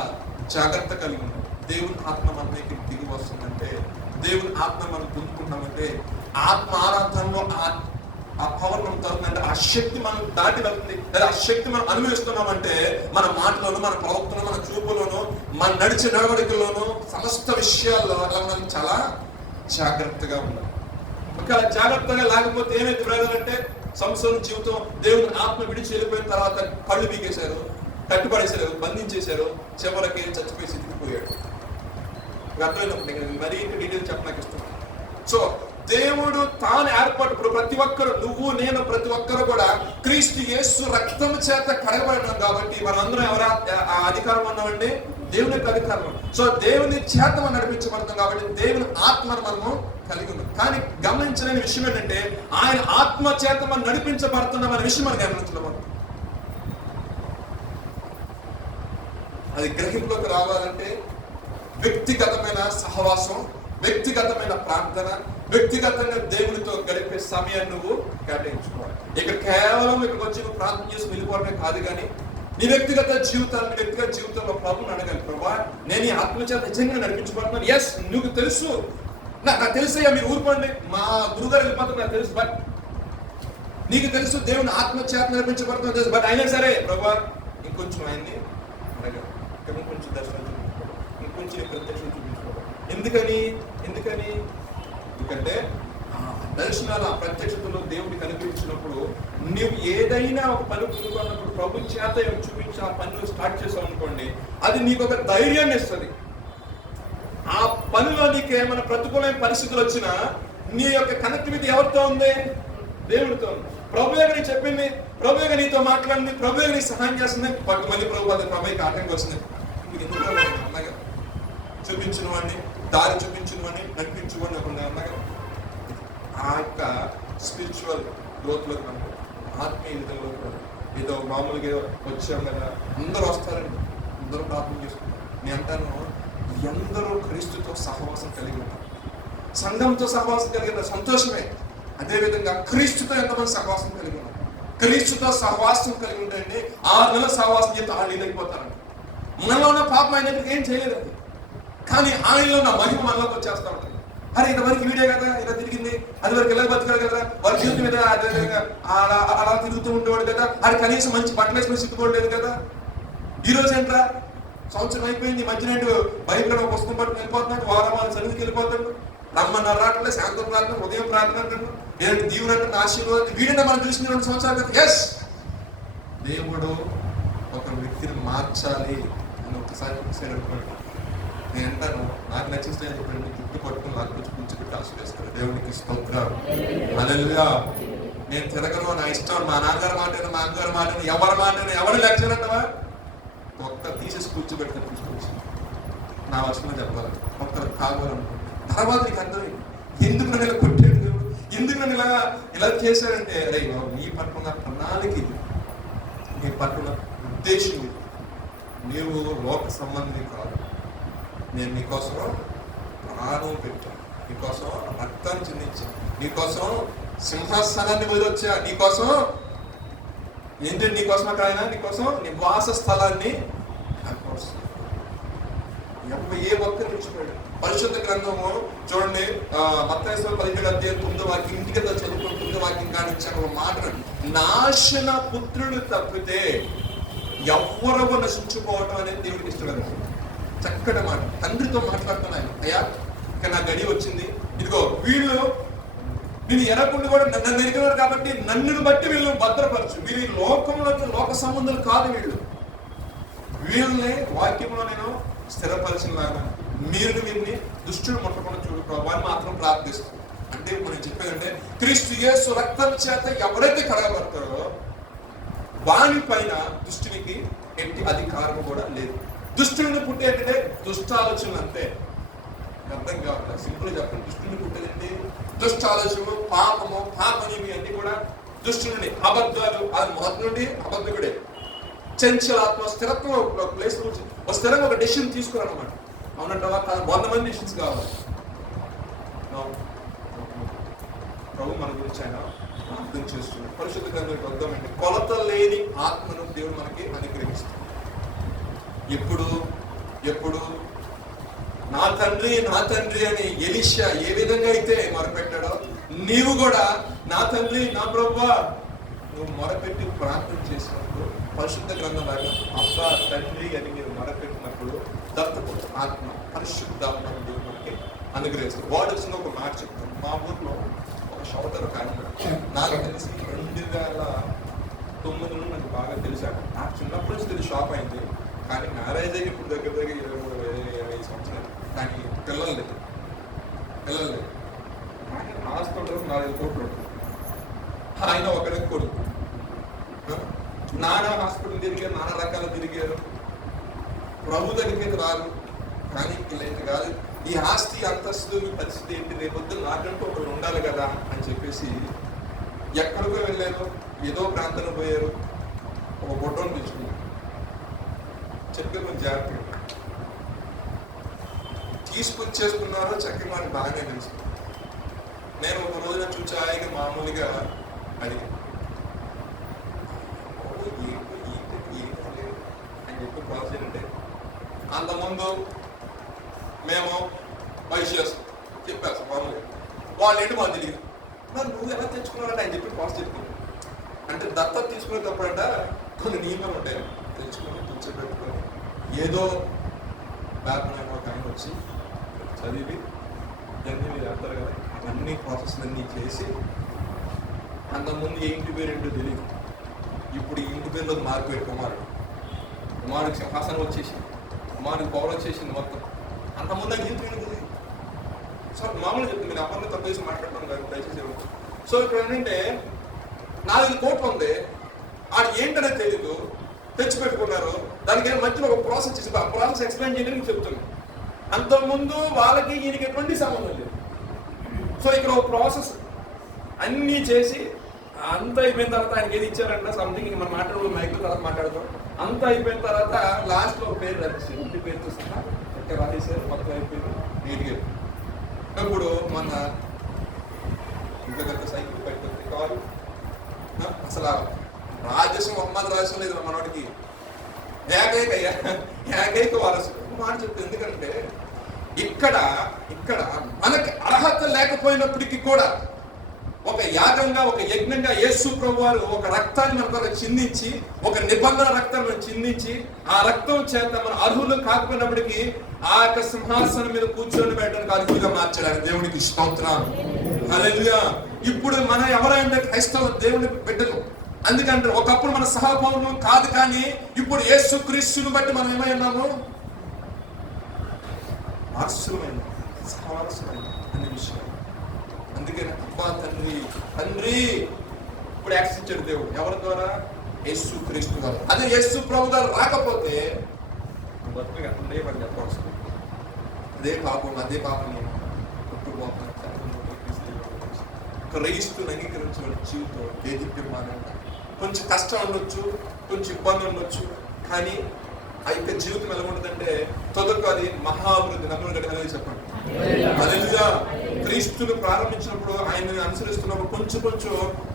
జాగ్రత్త కలిగి ఉంటాడు. దేవుని ఆత్మ మన దగ్గరికి దిగి వస్తుందంటే, దేవుని ఆత్మ మనం పొందుకుంటామంటే, ఆత్మ ఆరాధనలో ఆ పవర్ మనం తరుగుతుందంటే, ఆ శక్తి మనం దాటి వెళ్తుంది. లేదా ఆ శక్తి మనం అనుభవిస్తున్నామంటే మన మాటలోను, మన ప్రవక్తలో, మన చూపులోను, మన నడిచే నడవడికల్లోనూ, సమస్త విషయాల్లో అలా మనం చాలా జాగ్రత్తగా ఉండాలి. ఒకవేళ జాగ్రత్తగా లేకపోతే ఏమైతే బ్రదర్ అంటే, సంవత్సరం జీవితం దేవుని ఆత్మ విడిచి వెళ్ళిపోయిన తర్వాత కళ్ళు పీకేశారు, కట్టుబడేశారు, బంధించేశారు, చివరికి చచ్చిపోయి సిద్ధిపోయాడు. అర్థమైనప్పుడు నేను మరీ ఇంకా డీటెయిల్ చెప్పడానికి ఇస్తున్నాను. సో దేవుడు తాను ఏర్పాటు, ఇప్పుడు ప్రతి ఒక్కరు, నువ్వు నేను ప్రతి ఒక్కరు కూడా క్రీస్తు యేసు రక్తం చేత కడగబడినాం కాబట్టి మనందరం ఆ అధికారం ఉన్నామండి? దేవుని యొక్క అధికారం. సో దేవుని చేత మనం నడిపించబడతాం కాబట్టి దేవుని ఆత్మను మనము కలిగి ఉన్నాం. కానీ గమనించలేని విషయం ఏంటంటే, ఆయన ఆత్మ చేత మనం నడిపించబడుతున్నాం అనే విషయం మనం గమనించలేము. అది గ్రహింపులోకి రావాలంటే వ్యక్తిగతమైన సహవాసం, వ్యక్తిగతమైన ప్రార్థన, వ్యక్తిగతంగా దేవునితో గడిపే సమయాన్ని నువ్వు కేటాయించుకోవాలి. ఇక్కడ కేవలం ఇక్కడికి వచ్చి నువ్వు ప్రార్థన చేసి వెళ్ళిపోవడమే కాదు, కానీ నీ వ్యక్తిగత జీవితంలో ప్రభువుని అడగాలి. ప్రభా, నేను ఈ ఆత్మచేత నిజంగా నడిపించబడుతున్నాను. ఎస్, నువ్వు తెలుసు, నాకు తెలుసయ్యా, మీరు ఊరుకోండి, మా గురుగారు వెళ్ళిపోతున్నారు, నాకు తెలుసు. బట్ నీకు తెలుసు దేవుని ఆత్మచేత నడిపించబడుతున్నా తెలుసు. బట్ అయినా సరే ప్రభా, ఇంకొంచెం ఆయన్ని అడగాలి, ఇంకొంచెం దర్శనం చూపించుకోవడం, ఇంకొంచెం ప్రత్యక్షం చూపించుకోవడం. ఎందుకంటే దర్శనాలు ఆ ప్రత్యక్షతలో దేవుడికి కనిపించినప్పుడు నువ్వు ఏదైనా ఒక పని పొందుకున్నప్పుడు ప్రభు చేత చూపించి ఆ పనులు స్టార్ట్ చేసావు అనుకోండి, అది నీకు ఒక ధైర్యాన్ని ఇస్తుంది. ఆ పనిలో నీకు ఏమైనా ప్రతికూలమైన పరిస్థితులు వచ్చినా నీ యొక్క కనెక్టివిటీ ఎవరితో ఉంది? దేవుడితో ఉంది. ప్రభువుగా నీ చెప్పింది, ప్రభువుగా నీతో మాట్లాడింది, ప్రభువుగా నీ సహాయం చేస్తుంది. మళ్ళీ ప్రభు అది ప్రభుకి ఆటంకం వస్తుంది. అన్నగా చూపించిన వాడిని, దారి చూపించిన వాడిని, నడిపించుకోండి ఒకరిని అన్నగా ఆ యొక్క స్పిరిచువల్ గ్రోత్ లో మనకు ఆత్మీయ విధంలో ఏదో మామూలుగా వచ్చాం కదా, అందరూ వస్తారండి, అందరూ ప్రార్థన చేసుకుంటారు. నేను అంటాను, ఎందరో క్రీస్తుతో సహవాసం కలిగి ఉంటారు. సంఘంతో సహవాసం కలిగిన సంతోషమే. అదేవిధంగా క్రీస్తుతో ఎంతమంది సహవాసం కలిగి ఉన్నారు? క్రీస్తుతో సహవాసం కలిగి ఉంటే 6 నెలల సహవాసం చేస్తే వాళ్ళు ఇదైపోతారండి. మనలో ఉన్న పాపం ఆయనకి ఏం చేయలేదండి, కానీ ఆయనలో ఉన్న మహిమ మనలోకి వచ్చేస్తా ఉంటుంది. అరే ఇంతవరకు వీడే కదా ఇలా తిరిగింది, అది వరకు ఇలా బతికారు కదా, వారి జీవితం మీద అదేవిధంగా అలా తిరుగుతూ ఉండేవాడు కదా, అది కనీసం మంచి బట్టలు వేసుకుని సిగ్గుకోవట్లేదు కదా. ఈ రోజు ఏంట్రా సంవత్సరం అయిపోయింది, మధ్యనేటు బైబిల్ ఒక పుస్తకం పట్టుకుని వెళ్ళిపోతున్నాడు, వారం సన్నిధికి వెళ్ళిపోతాడు, రమ్మన్నారు రావట్లేదు, సాయంత్రం ప్రార్థన, ఉదయం ప్రార్థన అంటాడు, ఏదంటే దీవుడు అంటే ఆశీర్వాదం. వీడిన మనం చూసిన 2 సంవత్సరాలు కదా. ఎస్, దేవుడు ఒక వ్యక్తిని మార్చాలి అని ఒకసారి అనుకోండి. నేను అంటాను, నాకు నచ్చిస్తే చెప్పండి, జుట్టు పట్టుకుని నాకు వచ్చి కూర్చోబెట్టి ఆశీర్వదిస్తాడు. దేవునికి స్తోత్రం, హల్లెలూయా. నేను తిరగను, నా ఇష్టం, మా నాన్నగారి మాట మా అమ్మగారి మాట ఎవరి మాట ఎవరు లెక్చర్ అంటావా, ఒక్క తీసేసి కూర్చోబెడతాను. తీసుకొచ్చి నా వర్షంలో చెప్పాలి, ఒక్కరు కావాలనుకుంటున్నాను. తర్వాత నీకు అర్థమైంది ఎందుకు నన్ను ఇలా కొట్టాడు దేవుడు, ఎందుకు నన్ను ఇలా చేశాడంటే, అరే నీ పట్టుకున్న ప్రణాళిక ఇది, నీ పట్టుకున్న ఉద్దేశం ఇది. నీవు లోక సంబంధి కాదు. నేను నీకోసం ప్రాణం పెట్టాను, నీకోసం రక్తాన్ని చిందించాను, నీకోసం సింహాసనాన్ని వదిలొచ్చా, నీకోసం ఏంటంటే నీకోసం అక్కడ ఆయన నీకోసం నివాస స్థలాన్ని ఏ ఒక్కరు నిలిచిపోయాడు. పరిశుద్ధ గ్రంథము చూడండి, మత్తయి 17:9 ఇంటికి చదువుకుని 9 కానిచ్చాను ఒక మాట, నాశన పుత్రుడు తప్పితే ఎవ్వరూ నశించుకోవటం అనేది దేవుడికి ఇష్టం. చక్కటి మాట, తండ్రితో మాట్లాడుతున్నాను, అయ్యా ఇక నా గడి వచ్చింది, ఇదిగో వీళ్ళు నేను ఎరకుండా కూడా నన్ను ఎరిగినారు కాబట్టి నన్ను బట్టి వీళ్ళు భద్రపరచు. వీళ్ళు ఈ లోకంలోకి లోక సంబంధాలు కాదు, వీళ్ళని వాక్యంలో నేను స్థిరపరిచినలాగా మీరు వీరిని దుష్టుడు ముట్టకుండా చూడు ప్రభు అని మాత్రం ప్రార్థిస్తాను. అంటే మనం చెప్పేదంటే క్రీస్తు యేసు రక్తం చేత ఎవరైతే కడగబడతారో వాని పైన దుష్టునికి ఎట్టి అధికారం కూడా లేదు. దుష్టుడిని పుట్టేంటే దుష్ట ఆలోచనలు అంతే. అర్థం కావాలి, సింపుల్ చెప్పండి, దుష్టుని పుట్టేదండి దుష్ట ఆలోచనలు, పాపము, పాపనివి అన్ని కూడా దుష్టుని. అబద్ధాలు, అది మొదటి నుండి అబద్ధకుడే. చంచలాత్మ, స్థిరత్వం ఒక ప్లేస్ నుంచి ఒక స్థిరంగా ఒక డెసిషన్ తీసుకురానమాట. అవునంటావా? 100 మంది డెసిషన్స్ కావాలి. ప్రభు మన గురించి ఆయన అర్థం చేస్తున్నాడు. పరిశుద్ధ గ్రంథం అర్థం ఏంటి? కొలత లేని ఆత్మను దేవుడు మనకి అనుగ్రహిస్తాడు. ఎప్పుడు నా తండ్రి నా తండ్రి అని ఎలీషా ఏ విధంగా అయితే మొరపెట్టాడో, నీవు కూడా నా తండ్రి నా ప్రభువా నువ్వు మొరపెట్టి ప్రార్థన చేసినప్పుడు పరిశుద్ధ గ్రంథం లాగా అబ్బా తండ్రి అని మీరు మొరపెట్టినప్పుడు దత్తపుత్ర ఆత్మ పరిశుద్ధాత్మ దేవుడు మనకి అనుగ్రహిస్తాడు. వాడు వచ్చిన ఒక మాట చెప్తాను. మా ఊర్లో ఒక షౌటర్ ఒక ఆయన, నాకు తెలిసి 2009 నాకు బాగా తెలిసాడు. నాకు చిన్నప్పటి నుంచి తెలిసి షాప్ అయింది, కానీ మ్యారేజ్ అయ్యి ఇప్పుడు దగ్గర 23-25 సంవత్సరాలు, కానీ పిల్లలు లేదు. ఆయన హాస్పిటల్ 4 కోట్లు ఉంటుంది. ఆయన ఒకరికి కొడుకు. నానా హాస్పిటల్ తిరిగారు, నానా రకాలు తిరిగారు, ప్రభు దగ్గరికి రారు. కానీ ఇలా కాదు, ఈ ఆస్తి అంతస్తు ఈ పరిస్థితి ఏంటి, రేపొద్దు నాకంటూ ఒకరు ఉండాలి కదా అని చెప్పేసి ఎక్కడికో వెళ్ళారు, ఏదో ప్రాంతంలో పోయారు, ఒక ఫోటోని తెచ్చుకున్నారు. చెప్పే కొంచెం జాగ్రత్తగా తీసుకుని చేసుకున్నారో చక్కగా మనకి బాగానే తెలుసు. నేను ఒక రోజున చూసి హాయిగా మామూలుగా అడిగాను, అని చెప్పి ప్రాసెస్ అంటే అంతకుముందు మేము వైశ్యాస్ చెప్పారు మామూలుగా, వాళ్ళు ఏంటి మాకు తెలియదు. మరి నువ్వు ఎలా తెచ్చుకున్నారంటే ఆయన చెప్పి ప్రాసెస్ చెప్పుకున్నాను. అంటే దత్తత తీసుకునేటప్పుడంట కొన్ని నియమాలు ఉంటాయి. తెచ్చుకొని కూర్చోబెట్టుకొని ఏదో బ్యాక్గ్రౌండ్ ఒక ఆయన వచ్చి చదివి జన్ని మీరు అంటారు కదా, అన్ని ప్రాసెస్లన్నీ చేసి అంతకుముందు ఏ ఇంటి పేరు ఏంటో తెలియదు. ఇప్పుడు ఈ ఇంటి పేరులో మారిపోయాడు కుమారుడికి సింహాసనం వచ్చేసింది, కుమారుడికి పవర్ వచ్చేసింది మొత్తం. అంతకుముందు నాకు ఏం తెలియదు. సో మామూలుగా చెప్తుంది, నేను అమ్మని తప్పు చేసి మాట్లాడతాను కాదు, దయచేసి. సో ఇక్కడ ఏంటంటే 4 కోట్లు ఉంది, ఆడు ఏంటనేది తెలీదు, తెచ్చిపెట్టుకున్నారు. దానికి మధ్యలో ఒక ప్రాసెస్ చేసింది, ఆ ప్రాసెస్ ఎక్స్ప్లెయిన్ చేయడానికి చెప్తున్నాను. అంతకుముందు వాళ్ళకి ఈయనకి ఎటువంటి సంబంధం లేదు. సో ఇక్కడ ఒక ప్రాసెస్ అన్నీ చేసి అంత అయిపోయిన తర్వాత ఆయనకి ఏది ఇచ్చారంట సంథింగ్, మనం మాట్లాడుకో మైకుల తర్వాత మాట్లాడుతాం. అంత అయిపోయిన తర్వాత లాస్ట్లో ఒక పేరు రాసేసారు, ఇంటి పేరుతో సహా ఎక్కడ రాసేసారు, మొత్తం అయిపోయింది నీట్గా. ఇప్పుడు మన ఇంకొక సైకిల్ పెట్టుకుంది కారు, అసలు రాజస్వం అమ్మది రాజస్వం లేదు మనవాడికి, ఏకైక వారసుడు మాట చెప్తుంది. ఎందుకంటే ఇక్కడ మనకి అర్హత లేకపోయినప్పటికీ కూడా ఒక యాగంగా, ఒక యజ్ఞంగా యేసు ప్రభు వారు ఒక రక్తాన్ని మన కొరకు చిందించి, ఒక నిబంధన రక్తాన్ని చిందించి, ఆ రక్తం చేత మన అర్హులు కాకపోయినప్పటికీ ఆ యొక్క సింహాసనం మీద కూర్చొని పెట్టడానికి అర్హులుగా మార్చడానికి దేవునికి స్తోత్రం. హల్లెలూయా. ఇప్పుడు మన ఎవరైనా క్రైస్తవ దేవుని బిడ్డలు, అందుకంటే ఒకప్పుడు మన సహపౌరులు కాదు, కానీ ఇప్పుడు యేసు క్రీస్తుని బట్టి మనం ఏమై ఉన్నాము, వారసులమైన, సహవారసులమైన అనే విషయం. అందుకే అబ్బా తండ్రి ఇప్పుడు యాక్సెస్ ఇచ్చాడు దేవుడు ఎవరి ద్వారా, యేసు క్రీస్తు గారు. అదే యేసు ప్రభు గారు రాకపోతే అదే పని చెప్పవలసింది, అదే పాపం క్రీస్తుని అంగీకరించిన జీవితం వేదికమానంగా. కొంచెం కష్టం ఉండొచ్చు, కొంచెం ఇబ్బంది ఉండొచ్చు, కానీ ఆ యొక్క జీవితం ఎలా ఉంటుందంటే తొదకు అది మహాభివృద్ధి. నమ్మకం కలిగి చెప్పండి హల్లెలూయా. క్రీస్తుని ప్రారంభించినప్పుడు, ఆయన్ని అనుసరిస్తున్నప్పుడు కొంచెం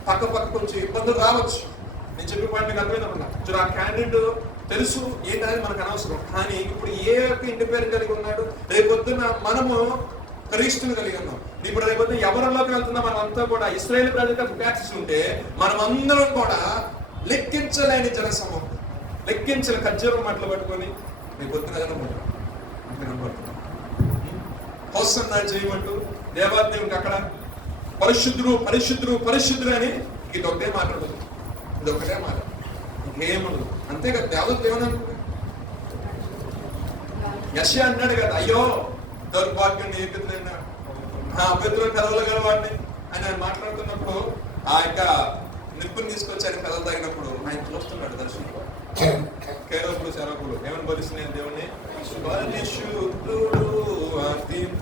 పక్క కొంచెం ఇబ్బందులు రావచ్చు. నేను చెప్పే పాయింట్ మీకు అర్థమైనప్పుడు ఆ క్యాండిడేట్ తెలుసు ఏంటనేది మనకు అనవసరం. కానీ ఇప్పుడు ఏ యొక్క ఇంటి పేరు కలిగి ఉన్నాడు, రేపొద్దున మనము క్రీస్తుని కలిగి ఉన్నాం. ఇప్పుడు రేపొద్దున ఎవరిలోకి వెళ్తున్నా మనం అంతా కూడా ఇశ్రాయేలు ప్రజలకు ట్యాక్సెస్ ఉంటే మనం అందరం కూడా లెక్కించలేని జనసమూహం, లెక్కించని ఖర్జూరం మాటలు పట్టుకొని రేపొద్దున కనబడుతున్నాం. హోసన్నా చేయమంటూ దేవాదేవునికి అక్కడ పరిశుద్ధుడు అని ఇది ఒకటే మాట్లాడుతుంది, ఇది ఒకటే మాట, ఇంకేమదు. అంతేకాదు దేవతలు ఏమనుకుంటున్నారు, యెషయా అన్నాడు కదా, అయ్యో దౌర్భాగ్యం ఏకైనా అభ్యర్థులను కలవగల వాడిని అని ఆయన మాట్లాడుతున్నప్పుడు, ఆ యొక్క నిప్పుని తీసుకొచ్చి ఆయన కథలు తాగినప్పుడు ఆయన చూస్తున్నాడు దర్శనంలో. కేరళప్పుడు శరకులు ఏమని బలిస్తున్నాయి దేవుణ్ణి,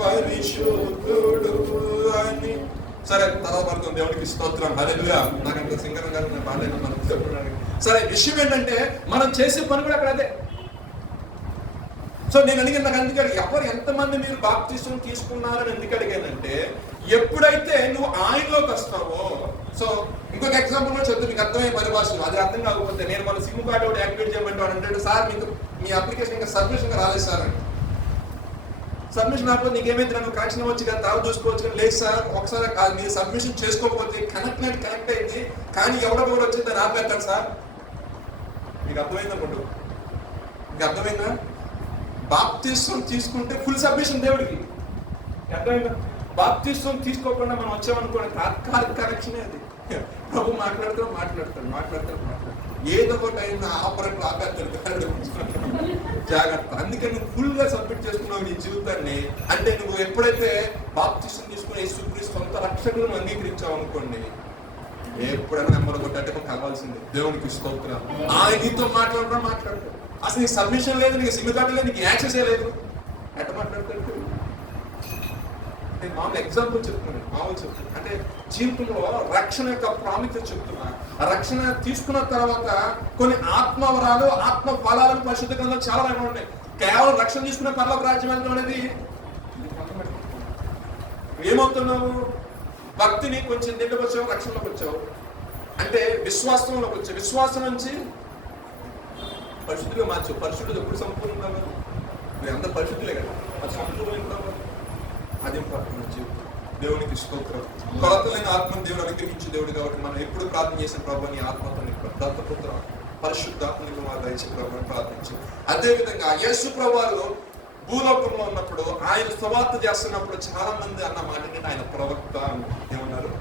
పరిశుద్ధుడు అని. సరే తర్వాత పడుతుంది, దేవునికి స్తోత్రం హల్లెలూయా. నాకంటే సింగర్ గారు నేను బాగాలేదు మనం చెప్పడానికి. సరే విషయం ఏంటంటే మనం చేసే పని కూడా అక్కడ అదే. సో నేను అడిగిన నాకు అందుకే ఎవరు ఎంతమంది మీరు బాప్తిసం తీసుకున్నారని ఎందుకు అడిగానంటే, ఎప్పుడైతే నువ్వు ఆయనలోకి వస్తావో. సో ఇంకొక ఎగ్జాంపుల్ కూడా చెప్తాను మీకు అర్థమయ్యే పరిభాషలు, అది అర్థం కాకపోతే నేను మన సిమ్ కార్డు ఒకటి యాక్టివేట్ చేయమంటే అంటే, సార్ మీకు మీ అప్లికేషన్ ఇంకా సబ్మిషన్ రాలేదు సార్ అని. సబ్మిషన్ రాకపోతే నీకేమైతే నన్ను కనెక్షన్ వచ్చి కదా తర్వాత చూసుకోవచ్చు, కానీ లేదు సార్ ఒకసారి మీరు సబ్మిషన్ చేసుకోకపోతే కనెక్ట్ అయింది కానీ ఎవడో వచ్చింది దాన్ని ఆపేస్తాడు సార్. మీకు అర్థమైందనుకుంటు, మీకు అర్థమైందా? బాప్తిస్వం తీసుకుంటే ఫుల్ సబ్మిషన్ దేవుడికి. అర్థమైందా? బాప్తిస్వం తీసుకోకుండా మనం వచ్చామనుకోండి తాత్కాలిక కనెక్షన్ అది. ప్రభు మాట్లాడతాడు ఏదో ఒకటి అయినా ఆపరేటర్ ఆపేస్తాడు, జాగ్రత్త. అందుకని నువ్వు ఫుల్ గా సబ్మిట్ చేసుకున్నావు నీ జీవితాన్ని. అంటే నువ్వు ఎప్పుడైతే బాప్తిస్వం తీసుకుని యేసుక్రీస్తు సొంత రక్షకులను అంగీకరించావు అనుకోండి, ఎప్పుడైనా నెంబర్ కొట్టే కలవాల్సిందే. దేవునికి స్తోత్రం. ఆయన నీతో మాట్లాడతాడు. అసలు నీకు సబ్మిషన్ లేదు, నీకు సిమ్ కార్డు లేదు, నీకు యాక్సెస్ లేదు, ఎట్లా మాట్లాడతాడు? నేను మామూలు ఎగ్జాంపుల్ చెప్తున్నాను. అంటే జీవితంలో రక్షణ యొక్క ప్రాముఖ్యత చెప్తున్నా. ఆ రక్షణ తీసుకున్న తర్వాత కొన్ని ఆత్మవరాలు, ఆత్మ ఫలాలను పరిశుద్ధ గ్రంథాలు చాలా రకాలు ఉంటాయి. కేవలం రక్షణ తీసుకున్న పరలోక రాజ్యం అనేది ఏమవుతున్నావు, భక్తిని కొంచెం దీంట్లోకి వచ్చావు, రక్షణలోకి వచ్చావు, అంటే విశ్వాసంలోకి వచ్చావు. విశ్వాసం నుంచి పరిశుద్ధిగా మార్చు. పరిశుద్ధులు ఎప్పుడు సంపూర్ణంగా మీరు అందరూ పరిశుద్ధులే కదా, అది సంపూర్ణ అది ఇంపార్టెంట్. దేవునికి స్తోత్రం. కొలతలైన ఆత్మను దేవుడు అనుగ్రహించే దేవుడు కాబట్టి మనం ఎప్పుడు ప్రార్థన చేసిన ప్రభు నీ ఆత్మతో దత్తపుత్ర పరిశుద్ధాత్మని దయచే ప్రభు ప్రార్థించు. అదే విధంగా యేసు ప్రభు భూలోకంలో ఉన్నప్పుడు ఆయన సువార్త చేస్తున్నప్పుడు చాలా మంది అన్న మాట ఏంటంటే ఆయన ప్రవక్త అని ఏమన్నారు.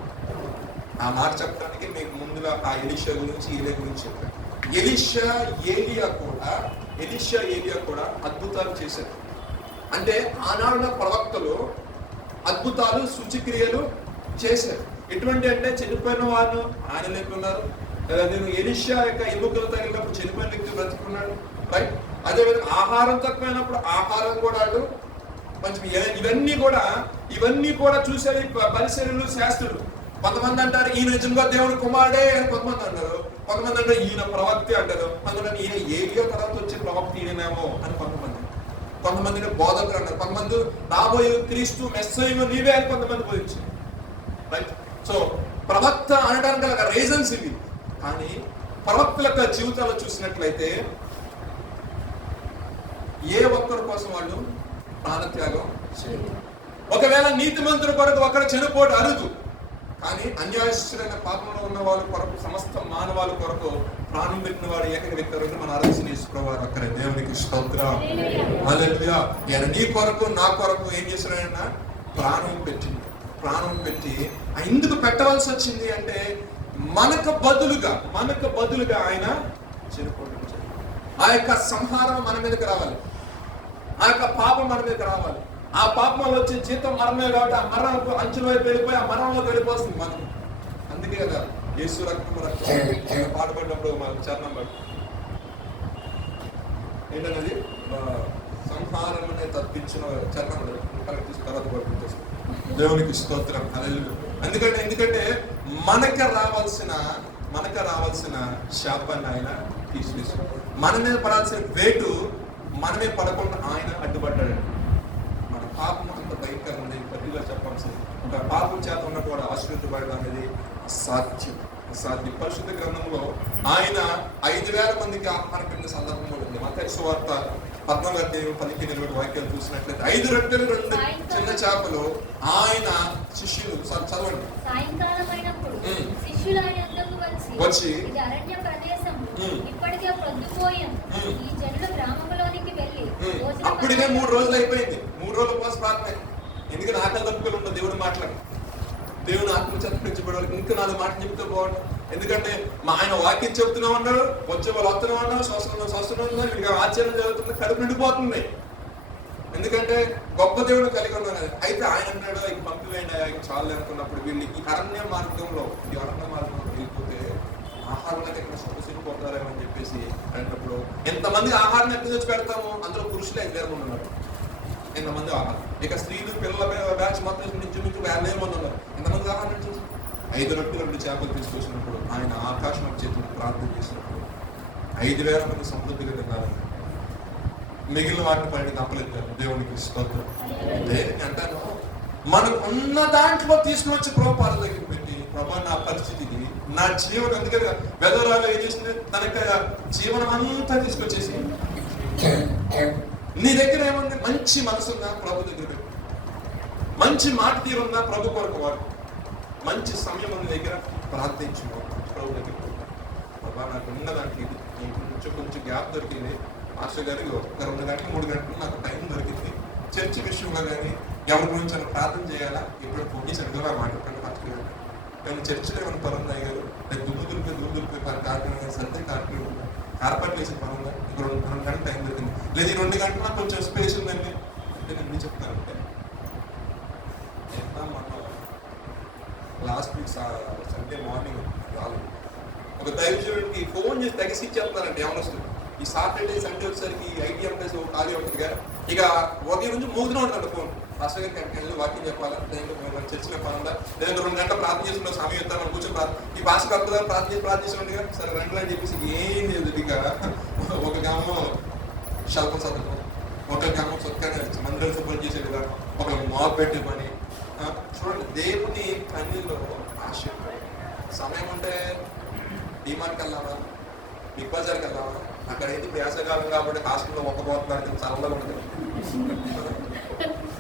ఆ మాట చెప్పడానికి మీకు ముందుగా ఆ ఎలీషా గురించి ఏలియా గురించి చెప్పారు. ఎలీషా ఏలియా కూడా అద్భుతాలు చేశారు. అంటే ఆనాడున్న ప్రవక్తలు అద్భుతాలు సూచక్రియలు చేశారు. ఎటువంటి అంటే చనిపోయిన వారు ఆయన లేకున్నారు. నేను ఎలీషా యొక్క ఎముకలు తగిలినప్పుడు చనిపోయిన వ్యక్తి బ్రతుకున్నాడు, రైట్. అదేవిధంగా ఆహారం తక్కువైనప్పుడు ఆహారం కూడా కొంచెం ఇవన్నీ కూడా చూసేది పరిశీలనలు శాస్త్రులు. కొంతమంది అంటారు ఈయన నిజంగా దేవుని కుమారుడే అని కొంతమంది అంటారు. కొంతమంది అంటారు ఈయన ప్రవక్తే అంటారు. కొంతమంది ఈయన ఏలియా తర్వాత వచ్చే ప్రవక్త ఈయనేమో అని కొంతమంది బోధకులు అంటారు. కొంతమంది రాబోయే క్రీస్తు మెస్సయ్య నీవే అని కొంతమంది బోధించారు, రైట్. సో ప్రవక్త అనడానికి గల రీజన్స్ ఇవి. కానీ ప్రవక్తల యొక్క జీవితాలు చూసినట్లయితే ఏ ఒక్కరి కోసం వాళ్ళు ప్రాణత్యాగం చేయరు. ఒకవేళ నీతిమంతుల కొరకు ఒకరు చనిపోవడం అరుదు, కానీ అన్యాయస్తులైన పాపంలో ఉన్న వాళ్ళ కొరకు సమస్త మానవాళి కొరకు ప్రాణం పెట్టిన వాడు ఏకైక వ్యక్తి మన ఆరాధించేసుకోవాలి. అక్కడ దేవునికి స్తోత్రం, హల్లెలూయా. ఆయన నీ కొరకు నా కొరకు ఏం చేశాడైనా ప్రాణం పెట్టి ఎందుకు పెట్టవలసి వచ్చింది అంటే మనకు బదులుగా ఆయన చనిపోవడం. ఆ యొక్క సంహారం మన మీదకి రావాలి, ఆ యొక్క పాపం మన మీదకి రావాలి. ఆ పాపంలో వచ్చే జీతం మరణమే కాబట్టి ఆ మరణకు అంచుల వైపు వెళ్ళిపోయి ఆ మరణంలోకి వెళ్ళిపోతుంది మనం. అందుకే కదా యేసు రక్తం పాటుపడినప్పుడు మన చరణం పడు ఏంటనేది సంహారం అనే తప్పించిన చరణం కరెక్ట్ తర్వాత పడుతుంది. దేవునికి స్తోత్రం, హల్లెలూయా. ఎందుకంటే మనకు రావాల్సిన శాపాన్ని ఆయన తీసివేశాడు. మన మీద పడాల్సిన వేటు మనమే పడకుండా ఆయన అడ్డుపడ్డాడు. మన పాపం అంత భయంకరమైనది, పట్టిగా చెప్పాల్సింది. ఒక పాపం చేత ఉన్నప్పుడు ఆశ్రయించబడడం అనేది అసాధ్యం. పరిశుద్ధ గ్రంథంలో ఆయన 5,000 మందికి ఆహారం పెట్టిన సందర్భం కూడా ఉంది. మత్తయి సువార్త 14:15 వాక్యాలు చూసినట్లయితే 5 రొట్టెలు 2 చిన్న చేపలు ఆయన శిష్యులు చదవండి వచ్చి అప్పటికే 3 రోజులు అయిపోయింది. 3 రోజుల ఉపవాస ప్రార్థన. ఎందుకంటే ఆకలి తప్పులు ఉంటుంది. దేవుని ఆత్మ చేత పెంచబడాలి. ఇంకా 4 మాటలు చెప్తే బాగుంటుంది. ఎందుకంటే ఆయన వాక్యం చెప్తూనే ఉన్నాడు, వచ్చే వాళ్ళు వస్తూనే ఉన్నారు, స్వస్థ వీడికి ఆశ్చర్యం జరుగుతుంది, కడుపు నిండిపోతుంది. ఎందుకంటే గొప్ప దేవుడు కలిగి ఉన్నాడు. అయితే ఆయన అన్నాడు ఇక పంపివేయండి, ఆయన చాలు అనుకున్నప్పుడు వీళ్ళకి అరణ్య మార్గంలో వెళ్ళిపోతే ఆహారంలోకి ఎక్కడ సొంతసిపోతారేమని చెప్పేసి అన్నప్పుడు ఎంతమంది ఆహారం ఎక్కడ తెచ్చి పెడతాము, అందులో పురుషులు 5,000 మంది ఉన్నారు. ఎంతమంది ఆహారం, ఇక స్త్రీలు పిల్లల బ్యాచ్ మొత్తం నుంచి 50,000 మంది ఉన్నారు. ఎంతమంది ఆహారం నుంచి 5 రొట్టెలు 2 చేపలు తీసుకొచ్చినప్పుడు ఆయన ఆకాశం చేతులు ప్రార్థన చేసినప్పుడు 5,000 మంది సమృద్ధిగా తిన్నారు. మిగిలిన వాటిని పైన తప్పలేదు. దేవునికి స్తోత్రం. దేనికి అంటాను, మనకు ఉన్న దాంట్లో తీసుకుని వచ్చి ప్రభుపాద దగ్గర పెట్టి ప్రభా నా పరిస్థితికి నా జీవనం, ఎందుకంటే వెదరాలు ఏం చేసింది తన యొక్క జీవనం అంతా తీసుకొచ్చేసి నీ దగ్గర ఏముంది, మంచి మనసుందా ప్రభు దగ్గర పెట్టు, మంచి మాట తీరుందా ప్రభు కొరకు వాడు, మంచి సమయం ఉన్న దగ్గర ప్రార్థించు ప్రభు దగ్గర. ప్రభా నాకు ఉన్న దానికి కొంచెం గ్యాప్ దొరికింది, మాస్టర్ గారు 2 గంటలు 3 గంటలు నాకు టైం దొరికింది, చర్చి విషయంలో కానీ ఎవరి గురించి అని ప్రార్థన చేయాలా, ఇప్పుడు ఫోన్ చేసి అడుగులా మాట్లాడుకుంటే పట్టుకున్నాను. కానీ చర్చిలో ఏమైనా పనులు అయ్యారు, నేను దుమ్ము దులిపి కార్యక్రమం సర్దే కార్యక్రమం కార్పొరేట్ వేసిన పనులు ఇంకా 2 గంటలు టైం దొరికింది. లేదు 2 గంటలు నాకు కొంచెం స్పేస్ ఉందండి అంటే నేను ఎందుకు చెప్తానంటే లాస్ట్ వీక్ సండే మార్నింగ్ ఒక దైవజనుడికి ఫోన్ చేసి తగిసి ఇచ్చేస్తారంటే ఏమన్నా వస్తుంది. ఈ సాటర్డే సండే వచ్చేసరికి ఐటీ ఎంప్లాయీస్ ఖాళీ ఉంటుందిగా, ఇక ఉదయం నుంచి మోగుతూనే ఉంటాడు ఫోన్. మాస్టర్ గారికి అక్కడికి వెళ్ళి వాకింగ్ చెప్పాలా, మన చర్చిలో పనుందా, లేదా 2 గంటలు ప్రార్థన చేస్తున్న సమయం ఇద్దాం మనం కూర్చొని ఈ భాషకు అర్థం ప్రార్థన చేసి ఉండగా సరే రండి అని చెప్పేసి ఏం లేదు. ఇక ఒక గ్రామం శల్ప చదువు, ఒక గ్రామం చక్కగా మందిరం శుభ్రం చేసే విధానం, ఒక మాప్ పెట్టే పని. చూడండి దేవుని పనిలో ఆశ. సమయం ఉంటే డిమార్ట్కి వెళ్దామా, బిగ్ బజార్కి వెళ్దామా, అక్కడైతే వేసవికాలం కాబట్టి హాస్టల్లో ఒక్కపోతున్నారు చల్లగా ఉంటుంది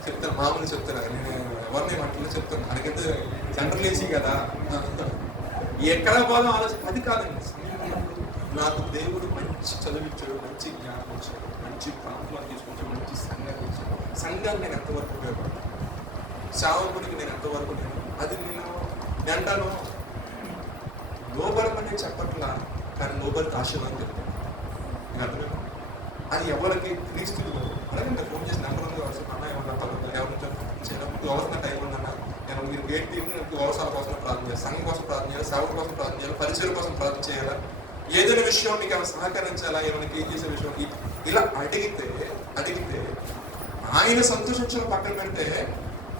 చెప్తాను, మామూలు చెప్తాను. నేను ఎవరిని మట్టిలో చెప్తాను, మనకైతే సెంట్రల్ ఏసీ కదా, ఎక్కడ పోదాం ఆలోచన అది కాదండి. నాకు దేవుడు మంచి చదివించాడు, మంచి జ్ఞానం ఇచ్చాడు, మంచి ప్రాంతంలో తీసుకొచ్చాడు, మంచి సంఘాన్ని ఇచ్చాడు. సంఘాన్ని నేను ఎంతవరకు ఉపయోగపడతాను, సేవకుడికి నేను ఎంతవరకు అది నేను అంటాను. లోబడమని చెప్పట్లా, కానీ లోబడికి ఆశీర్వాదం చెప్తాను. నీకు అర్థమైనా? అది ఎవరికి క్రీస్తులు అలాగే నేను ఫోన్ చేసి నెంబర్ ఉంది అవసరం అన్న ఏమన్నా ఎవరికి అవసరం టైం ఉందన్నా నేను మీరు గేట్ తీసి అవసరాల కోసం ప్రార్థన చేయాలి, సంఘం కోసం ప్రార్థన చేయాలి, సేవల కోసం ప్రార్థన చేయాలి, పరిచయం కోసం ప్రార్థన చేయాలా, ఏదైనా విషయం మీకు ఏమైనా సహకరించాలా, ఏమైనా ఏం చేసే విషయం ఇలా అడిగితే ఆయన సంతోషించడం పక్కన పెడితే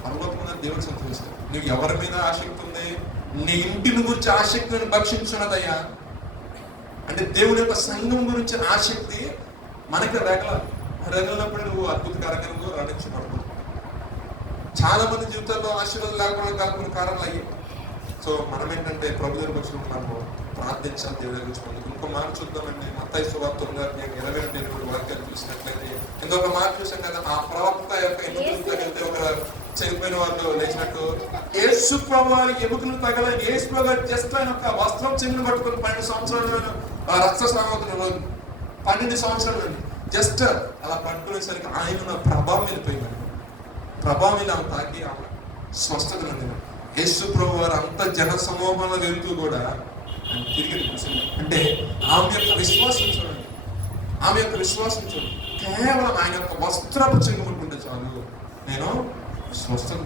పరలోకమైన దేవుడు సంతోషిస్తాడు. నువ్వు ఎవరి మీద ఆసక్తి ఉంది? నీ ఇంటిని గురించి ఆసక్తిని భక్షించున్నదయ్యా. అంటే దేవుడి యొక్క సంఘం గురించి ఆసక్తి మనకి రగలనప్పుడు నువ్వు అద్భుతకరంగా నువ్వు రణించబడదు. చాలా మంది జీవితాల్లో ఆశీర్వాదం లేకుండా కాకుండా కారణాలు అయ్యాయి. సో మనం ఏంటంటే ప్రభు దగ్గరకు వచ్చినప్పుడు మనము ప్రార్థించాలి, దేవుడి దగ్గర వచ్చి. ఇంకో మాట చూద్దామండి, మత్తయి సువార్త 20 వాక్యాలు చూసినట్లయితే ఇంకొక మాట చూసాం కదా, ఆ ప్రవక్త యొక్క ఎముకలు ఒక చనిపోయిన వాళ్ళు లేచినట్టు యేసు ప్రభు ఎముకలు తగలని యేసు ప్రభు జస్ట్ ఆయన ఒక వస్త్రం చెంగును పట్టుకుని 12 సంవత్సరాలు రక్తస్రావం 12 సంవత్సరాలు అండి జస్ట్ అలా పట్టుకునేసరికి ఆయన ప్రభావం వెళ్ళిపోయింది. ప్రభావం ఇలా తాకి ఆమె స్వస్థత ఉంది. యేసు ప్రభు వారు అంత జన సమూహంలో వెళ్తూ కూడా ఆయన తిరిగి కూర్చుంది. అంటే ఆమె యొక్క విశ్వాసం చూడండి, ఆమె యొక్క విశ్వాసం చూడండి. కేవలం ఆయన యొక్క వస్త్రపు చెంగుకుంటే చాలు నేను స్వస్థత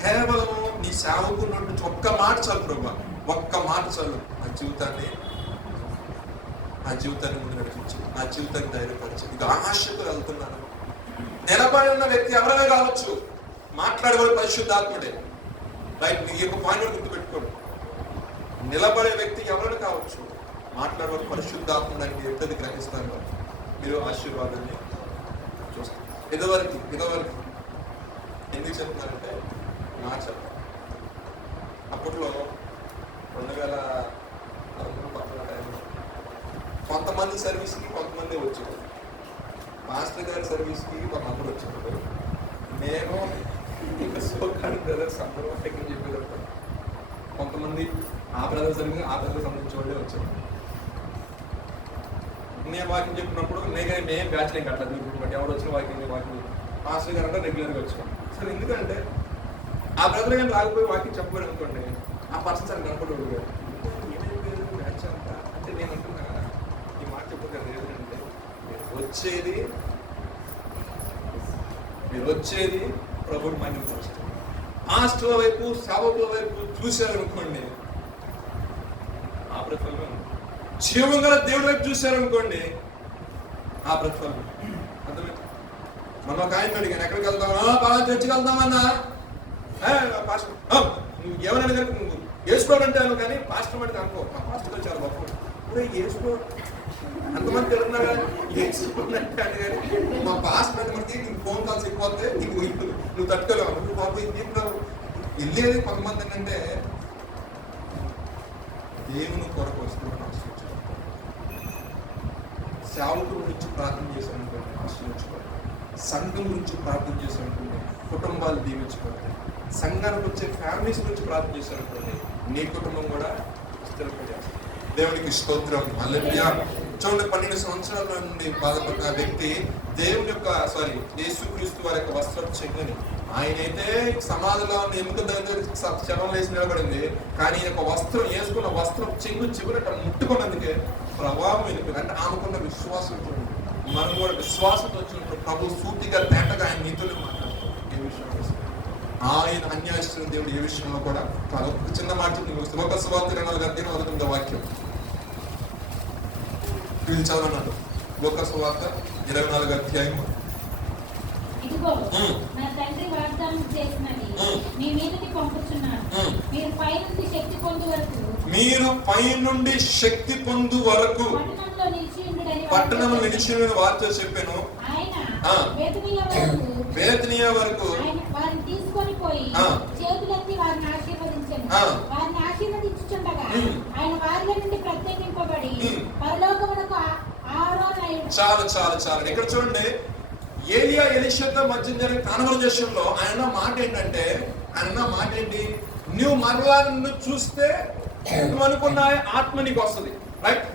కేవలం నీ సేవకు నుంచి ఒక్క మాట చాలు ప్రభు, ఒక్క మాట చాలు నా జీవితాన్ని ముందు నడిపించు, నా జీవితాన్ని ధైర్యపరచు. ఇది ఆశతో వెళ్తున్నాను. నిలబడి ఉన్న వ్యక్తి ఎవరైనా కావచ్చు, మాట్లాడేవాడు పరిశుద్ధాత్ముడే. రైట్, నీ యొక్క పాయింట్ గుర్తుపెట్టుకోండి. నిలబడే వ్యక్తి ఎవరైనా కావచ్చు, మాట్లాడేవాడు పరిశుద్ధాత్ముడు అని ఎప్పుడు గ్రహిస్తారు. మీరు ఆశీర్వాదాన్ని చూస్తారు. ఇదివరకు ఎందుకు చెప్తున్నారంటే నా చెప్పాలి. అప్పట్లో 2013 టైంలో కొంతమంది సర్వీస్కి కొంతమంది వచ్చారు. మాస్టర్ గారి సర్వీస్కి కొంతమంది వచ్చారు. నేను ఇంకా సోకాని బ్రదర్స్ అందరూ టెక్నిక్ చెప్పేటప్పుడు కొంతమంది ఆ బ్రదర్ సర్వీస్ ఆ బ్రదర్ సంబంధించిన వాళ్ళే వచ్చారు. నేను వాకింగ్ చెప్పినప్పుడు నేను బ్యాచ్ నేను కట్టలేదు. ఇప్పుడు బట్టి ఎవరు వచ్చిన వాకింగ్ మాస్టర్ గారు అంటే రెగ్యులర్గా వచ్చాను. సరే, ఎందుకంటే ఆ బ్రదర్ కానీ రాకపోయి వాకింగ్ చెప్పారు అనుకోండి, ఆ పర్సన్ సార్ కనపడేవాడు గారు బ్యాచ్ అంతా. అంటే నేను అంటున్నా కదా, ఈ మాట చెప్పగలరు ఏంటంటే మీరు వచ్చేది ప్రభుడు మహిమ కోసం. మాస్టర్ల వైపు సేవకుల వైపు చూశారనుకోండి, ఆ ప్రతిఫలం. జీవం గల దేవుడి వైపు చూశారనుకోండి, ఆ ప్రతిఫలం. అర్థమైంది? మనం ఒక ఆయన అడిగాను, ఎక్కడికి వెళ్తామా? బాగా చర్చికి వెళ్తామన్నా. పాస్టర్ నువ్వు ఏమైనా నువ్వు వేసుకోవాలంటాను, కానీ పాస్టర్ అంటే అనుకో, మా పాస్టర్తో చాలా గొప్ప. వేసుకో అంతమంది తెలుగున్నారా వేసుకోవాలంటే అంటే కానీ మా పాస్టర్ అంటే మనకి నీకు ఫోన్ కాల్స్ ఎక్కువ వస్తే నువ్వు తట్టుకోలేవు. నువ్వు బాబు దీంట్లో వెళ్ళేది కొంతమంది ఏంటంటే దేవుని కొరకు వస్తువులను ఆశ్రయించాలి. సేవకుల గురించి ప్రార్థన చేశారనుకోండి, ఆశ్రయించుకోవాలి. సంఘం గురించి ప్రార్థన చేశారనుకోండి, కుటుంబాలు దీవించుకోవాలి. సంఘానికి వచ్చే ఫ్యామిలీస్ గురించి ప్రార్థన చేశారనుకోండి, నీ కుటుంబం కూడా స్థిరపడేస్తుంది. దేవునికి స్తోత్రం. హల్లెలూయా. చూడండి, 12 సంవత్సరాల నుండి బాధపడిన వ్యక్తి దేవుని యొక్క యేసుక్రీస్తు వారి యొక్క వస్త్రం చెంగుని, ఆయనైతే సమాధిలో ఎముక దగ్గర శవం వేసి నిలబడింది, కానీ ఈ యొక్క వస్త్రం వేసుకున్న వస్త్రం చెంగు చివరట ముట్టుకున్నందుకే ప్రభావం వెళ్ళిపోయింది. అంటే ఆమెకున్న విశ్వాసం చూడండి. మనం కూడా విశ్వాసంతో వచ్చినప్పుడు ప్రభు సూటిగా తేటగా ఆయన నీతులు మాట్లాడతాం. ఏ విషయం ఆయన అన్యాయస్తున్న దేవుడు ఏ విషయంలో కూడా ఒక చిన్న మాట వస్తుంది. ఒక సువార్త 24 వాక్యం చదవన్నాడు. ఒక సువార్త 24 ఇదిగో నా తండ్రి వాగ్దానం చేసినది మీ మీదకి పంపుచున్నాను. మీరు పైనుండి శక్తి పొందు వరకు పట్టణంలో నిలిచి వార్త చెప్పాను. బేతనియా వరకు వారిని తీసుకొని పోయి చేతులెత్తి వారిని ఆశీర్వదించాను. వారిని ఆశీర్వదించుచుండగా ఆయన వారిలో నుండి ప్రత్యేకింపబడి పరలోకమునకు ఆరోహణయ్యాడు. చాలు ఇక్కడ చూడండి, ఏలియా ఎలీషాతో మధ్య జరిగిన కాన్వర్జేషన్ లో ఆయన మాట ఏంటి? నువ్వు మరలా నన్ను చూస్తే నువ్వు అనుకున్న ఆత్మ నీకు వస్తుంది, రైట్?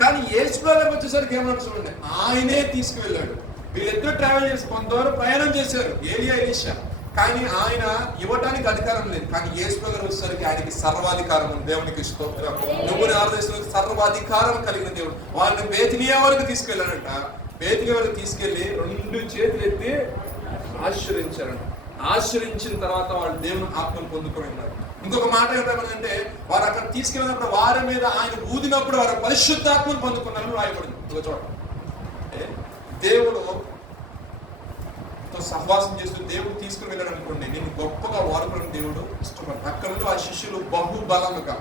కానీ యేసుప్రభువుకి వచ్చేసరికి ఏమన్నా చూడండి, ఆయనే తీసుకువెళ్ళాడు. వీళ్ళిద్దరూ ట్రావెల్ చేసి కొంతవరకు ప్రయాణం చేశారు, ఏలియా ఎలీషా. కానీ ఆయన ఇవ్వటానికి అధికారం లేదు. కానీ యేసుప్రభువు వచ్చేసరికి ఆయనకి సర్వాధికారం ఉంది. దేవునికి స్తోత్రం. నువ్వు ఆరాధిస్తున్న సర్వాధికారం కలిగిన దేవుడు. వాళ్ళని బేతనియా వరకు తీసుకెళ్ళాడంట. బేతనియా వరకు తీసుకెళ్లి 2 చేతులు ఎత్తి ఆశీర్వదించారంట. ఆశ్రయించిన తర్వాత వాళ్ళు దేవుని ఆత్మను పొందుకొని ఉన్నారు. ఇంకొక మాట ఏంటంటే వారు అక్కడ తీసుకెళ్ళినప్పుడు వారి మీద ఆయన ఊదినప్పుడు వారు పరిశుద్ధాత్మను పొందుకున్నారని రాయబడింది. ఇంకో చోట దేవుడు సహవాసం చేస్తూ దేవుడు తీసుకుని వెళ్ళాడు అనుకోండి, నేను గొప్పగా వాడుకున్న దేవుడు ఇష్టపడ్డాడు. అక్కడ నుండి ఆ శిష్యులు బహుబలంగా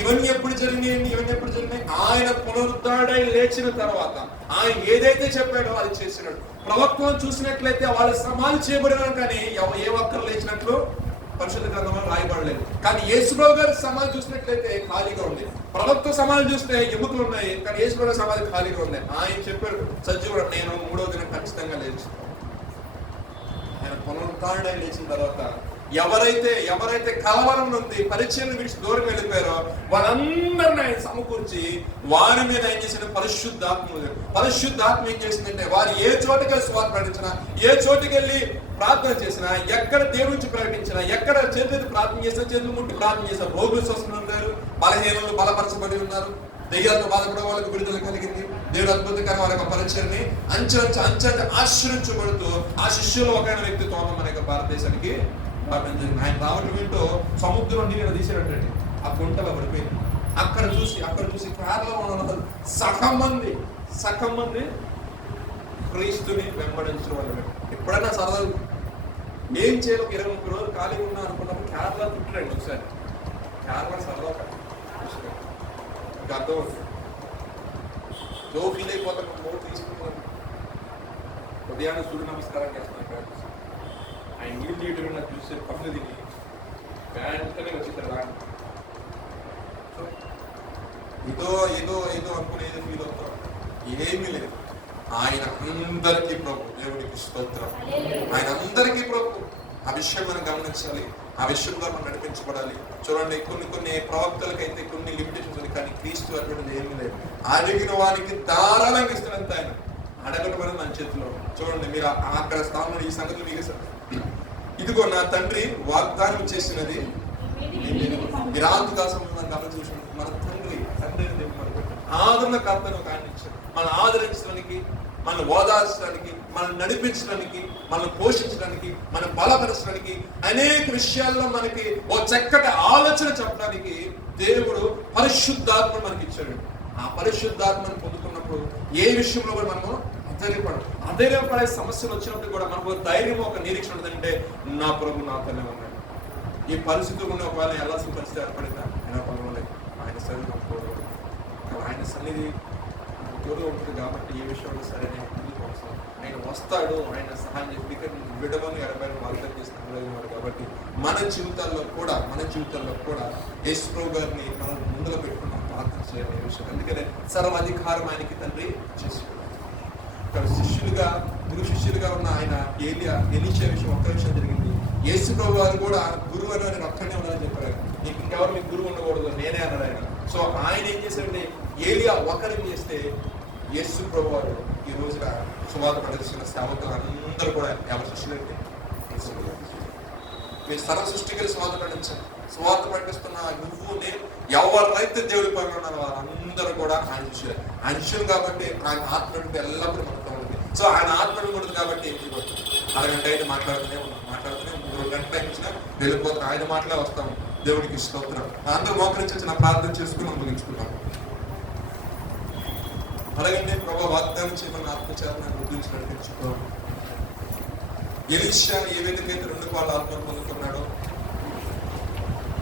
ఇవన్నీ ఎప్పుడు జరిగినాయి? ఆయన పునరుద్ధరణై లేచిన తర్వాత ఆయన ఏదైతే చెప్పాడో అది చేసినాడు. ప్రవక్తలను చూసినట్లయితే వాళ్ళు సమాధి చేయబడినారు, కానీ ఏ ఒక్కరు లేచినట్లు పరిశుద్ధ గ్రంథంలో రాయబడలేదు. కానీ యేసుప్రభువు గారి సమాధి చూసినట్లయితే ఖాళీగా ఉంది. ప్రవక్త సమాధి చూస్తే ఎముకలు ఉన్నాయి, కానీ యేసుప్రభువు సమాధి ఖాళీగా ఉంది. ఆయన చెప్పాడు సజీవుడు, నేను 3వ దినం ఖచ్చితంగా లేచి. ఆయన పునరుద్ధరణై లేచిన తర్వాత ఎవరైతే కలవరం ఉంది, పరిచయం విడిచి దూరం వెళ్ళిపోయారో వాళ్ళందరినీ ఆయన సమకూర్చి వారి మీద ఏం చేసిన పరిశుద్ధాత్మ ఏం చేసిందంటే వారు ఏ చోటుకి స్వార్థ ప్రకటించినా, ఏ చోటుకి వెళ్ళి ప్రార్థన చేసినా, ఎక్కడ దేవుడి నుంచి ప్రకటించినా, ఎక్కడ చేతులు ప్రార్థన చేసినా, చేతులు ముట్టి ప్రార్థన చేసినా రోగులు స్వస్థలు ఉన్నారు, బలహీనులు బలపరచబడి ఉన్నారు, దెయ్యాలతో బాధపడే వాళ్ళకి విడుదల కలిగింది. దేవుడు అద్భుతకరమైన వారి యొక్క పరిచయాన్ని అంచె ఆశ్రయించబడుతూ ఆ శిష్యులు ఒక వ్యక్తి తోమ మన యొక్క భారతదేశానికి ఆయన రావడం ఏంటో సముద్రం నీళ్ళు తీసేటండి. ఆ గుంటలో పడిపోయింది. అక్కడ చూసి కేరళలో ఉన్న సగం మంది క్రీస్తుని వెంబడించిన వాళ్ళు. ఎప్పుడైనా సరదా ఏం చేయాలి, 20-30 రోజులు ఖాళీగా ఉన్నా అనుకున్నప్పుడు కేరళ చుట్టండి ఒకసారి. కేరళ సరదా అర్థం ఫీల్ అయిపోతాను. మూడు తీసుకుంటున్నాను, ఉదయాన్నే సూర్య నమస్కారం చేస్తున్నాను. ఆయన నీళ్ళు తీయడం నాకు చూసే పనులు తిని వెంటనే వచ్చేసారు. ఏదో అనుకునేది ఫీల్ అవుతాం, ఏమీ లేదు. ఆయన అందరికీ ప్రభు. దేవుడికి స్తోత్రం. ఆయన అందరికీ ప్రభు. ఆ విషయం మనం గమనించాలి, ఆ విషయంలో మనం నడిపించబడాలి. చూడండి, కొన్ని ప్రవక్తలకైతే కొన్ని లిమిటేషన్స్ ఉంది, కానీ క్రీస్తు అటువంటిది ఏమీ లేదు. అడిగిన వారికి ధారాళంగా ఇస్తున్నంత ఆయన అడగటం అనేది మన చేతిలో. చూడండి, మీరు అక్కడ స్థానంలో ఈ సంగతులు మీకు ఇదిగో నా తండ్రి వాగ్దానం చేసినది విరాంతిగా సంబంధం గమనించి మన తండ్రి ఆదరణకర్తను ఒక ఆయన ఇచ్చాడు. మనం ఆదరించడానికి, మనం ఓదార్చడానికి, మనం నడిపించడానికి, మనం పోషించడానికి, మనం బలపరచడానికి, అనేక విషయాల్లో మనకి ఓ చక్కటి ఆలోచన చెప్పడానికి దేవుడు పరిశుద్ధాత్మ మనకి ఇచ్చాడు. ఆ పరిశుద్ధాత్మను పొందుకున్నప్పుడు ఏ విషయంలో కూడా మనము అధైర్యపడే సమస్యలు వచ్చినప్పుడు కూడా మనకు ధైర్యం, ఒక నిరీక్షణ ఉంటుందంటే నా ప్రభు నాతోనే ఉన్నాడు. ఈ పరిస్థితులు ఉన్న ఒకవేళ వెళ్ళాల్సిన పరిస్థితి ఏర్పడిందా, అయినా పర్వాలేదు, ఆయన సన్నిధి అనుకోవడం, ఆయన సన్నిధి తోడు ఉంటుంది కాబట్టి ఏ విషయంలో సరే ఆయన వస్తాడు, ఆయన సహాయం చేసి విడవని 80 వాగ్దానం చేస్తున్నాడు. కాబట్టి మన జీవితాల్లో కూడా యేసుప్రభు గారిని మనం ముందులో పెట్టుకున్నాం, ప్రార్థన చేయాలి విషయం. అందుకనే సర్వాధికారం ఆయనకి తండ్రి చేసుకున్నాడు. గురు శిష్యులుగా ఉన్న ఆయన ఎలీషా విషయం ఒక్క విషయం జరిగింది. యేసుప్రభు గారు కూడా గురువు అని ఆయన ఒక్కడే ఉన్నారని చెప్పారు. నీకు ఇంకెవరు మీకు గురువు ఉండకూడదు, నేనే అన్నాడు ఆయన. సో ఆయన ఏం చేశాడంటే ఏలియా ఒకరిని చేస్తే యేసుప్రభు వారు ఈ రోజున సువార్త ప్రదర్శించిన సేవకులు అందరూ కూడా ఎవరి శిష్యులంటే మీరు సర్వ సృష్టికి సువార్త ప్రకటిస్తున్న నువ్వు నేను ఎవరైతే దేవుడి పైన ఉన్నారో వారందరూ కూడా ఆయన శిష్యులే. ఆయన శిష్యులు కాబట్టి ఆయన ఆత్మ ఎల్లప్పుడూ మనతో ఉంటుంది. సో ఆయన ఆత్మ ఉంటుంది కాబట్టి అరగంట అయితే మాట్లాడుతూనే 3 గంటల ఇచ్చినా వెళ్ళిపోతాం, ఆయన మాటలే వస్తాం. దేవుడికి స్తోత్రం. అందరూ మోకరించి నా ప్రార్థన చేసుకుని ముగించుకుంటాం. అలాగంటే ప్రభు వాగ్దానం చేయమని ఆత్మచేతనాన్ని గురించి నడిపించుకో. ఎలీషా ఏ విధంగా అయితే 2 కోట్ల ఆత్మను పొందుకున్నాడో,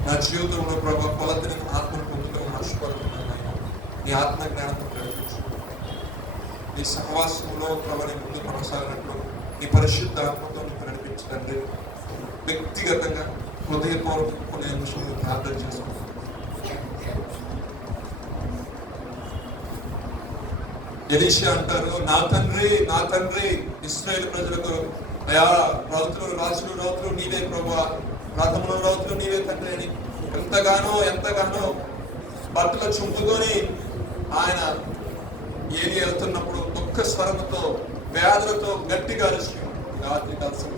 నా జీవితంలో ప్రభు కొలతని ఆత్మను పొందుకొని ఆశపడుతున్నాను. నీ ఆత్మ జ్ఞానంతో ప్రయత్నించు. నీ సహవాసంలో ప్రభు నీ ముందు కొనసాగినట్లు నీ పరిశుద్ధ ఆత్మతో నీకు నడిపించండి. వ్యక్తిగతంగా హృదయపూర్వక కొన్ని నిమిషాలు ప్రార్థన చేసుకుంటాను. ఎలీషా అంటారు, నా తండ్రి ఇశ్రాయేలు ప్రజలకు అయా రాజులు నీవే ప్రభువా, రథములు రాజులు నీవే ఎంతగానో బట్టలు చుంపుకొని ఆయన ఏరి వెళ్తున్నప్పుడు దుఃఖ స్వరంతో వ్యాధులతో గట్టిగా అరిచి రాత్రి కలిసి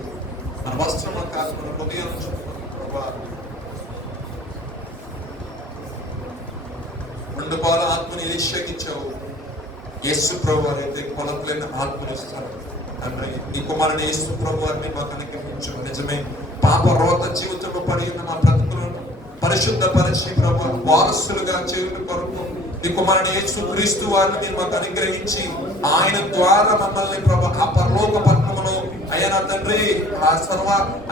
మన వస్త్రం కాదు మన హృదయం మండుపాల ఆత్మని ఏషగిచ్చావు. యేసు ప్రభు వారు అయితే కొలతలేని ఆత్మని ఇస్తారు. తండ్రి నీ కుమారుని యేసు ప్రభు వారిని మాకు అనుగ్రహించు. నిజమే పాప రోత జీవితంలో పడి ఉన్న మా బ్రతుకులను పరిశుద్ధపరిచి ప్రభు వారసులుగా చేయుట కొరకు నీ కుమారుని యేసు క్రీస్తు వారిని మీరు మాకు అనుగ్రహించి ఆయన ద్వారా మమ్మల్ని ప్రభు ఆ పరలోక పట్టణమును అయ్యా నా తండ్రి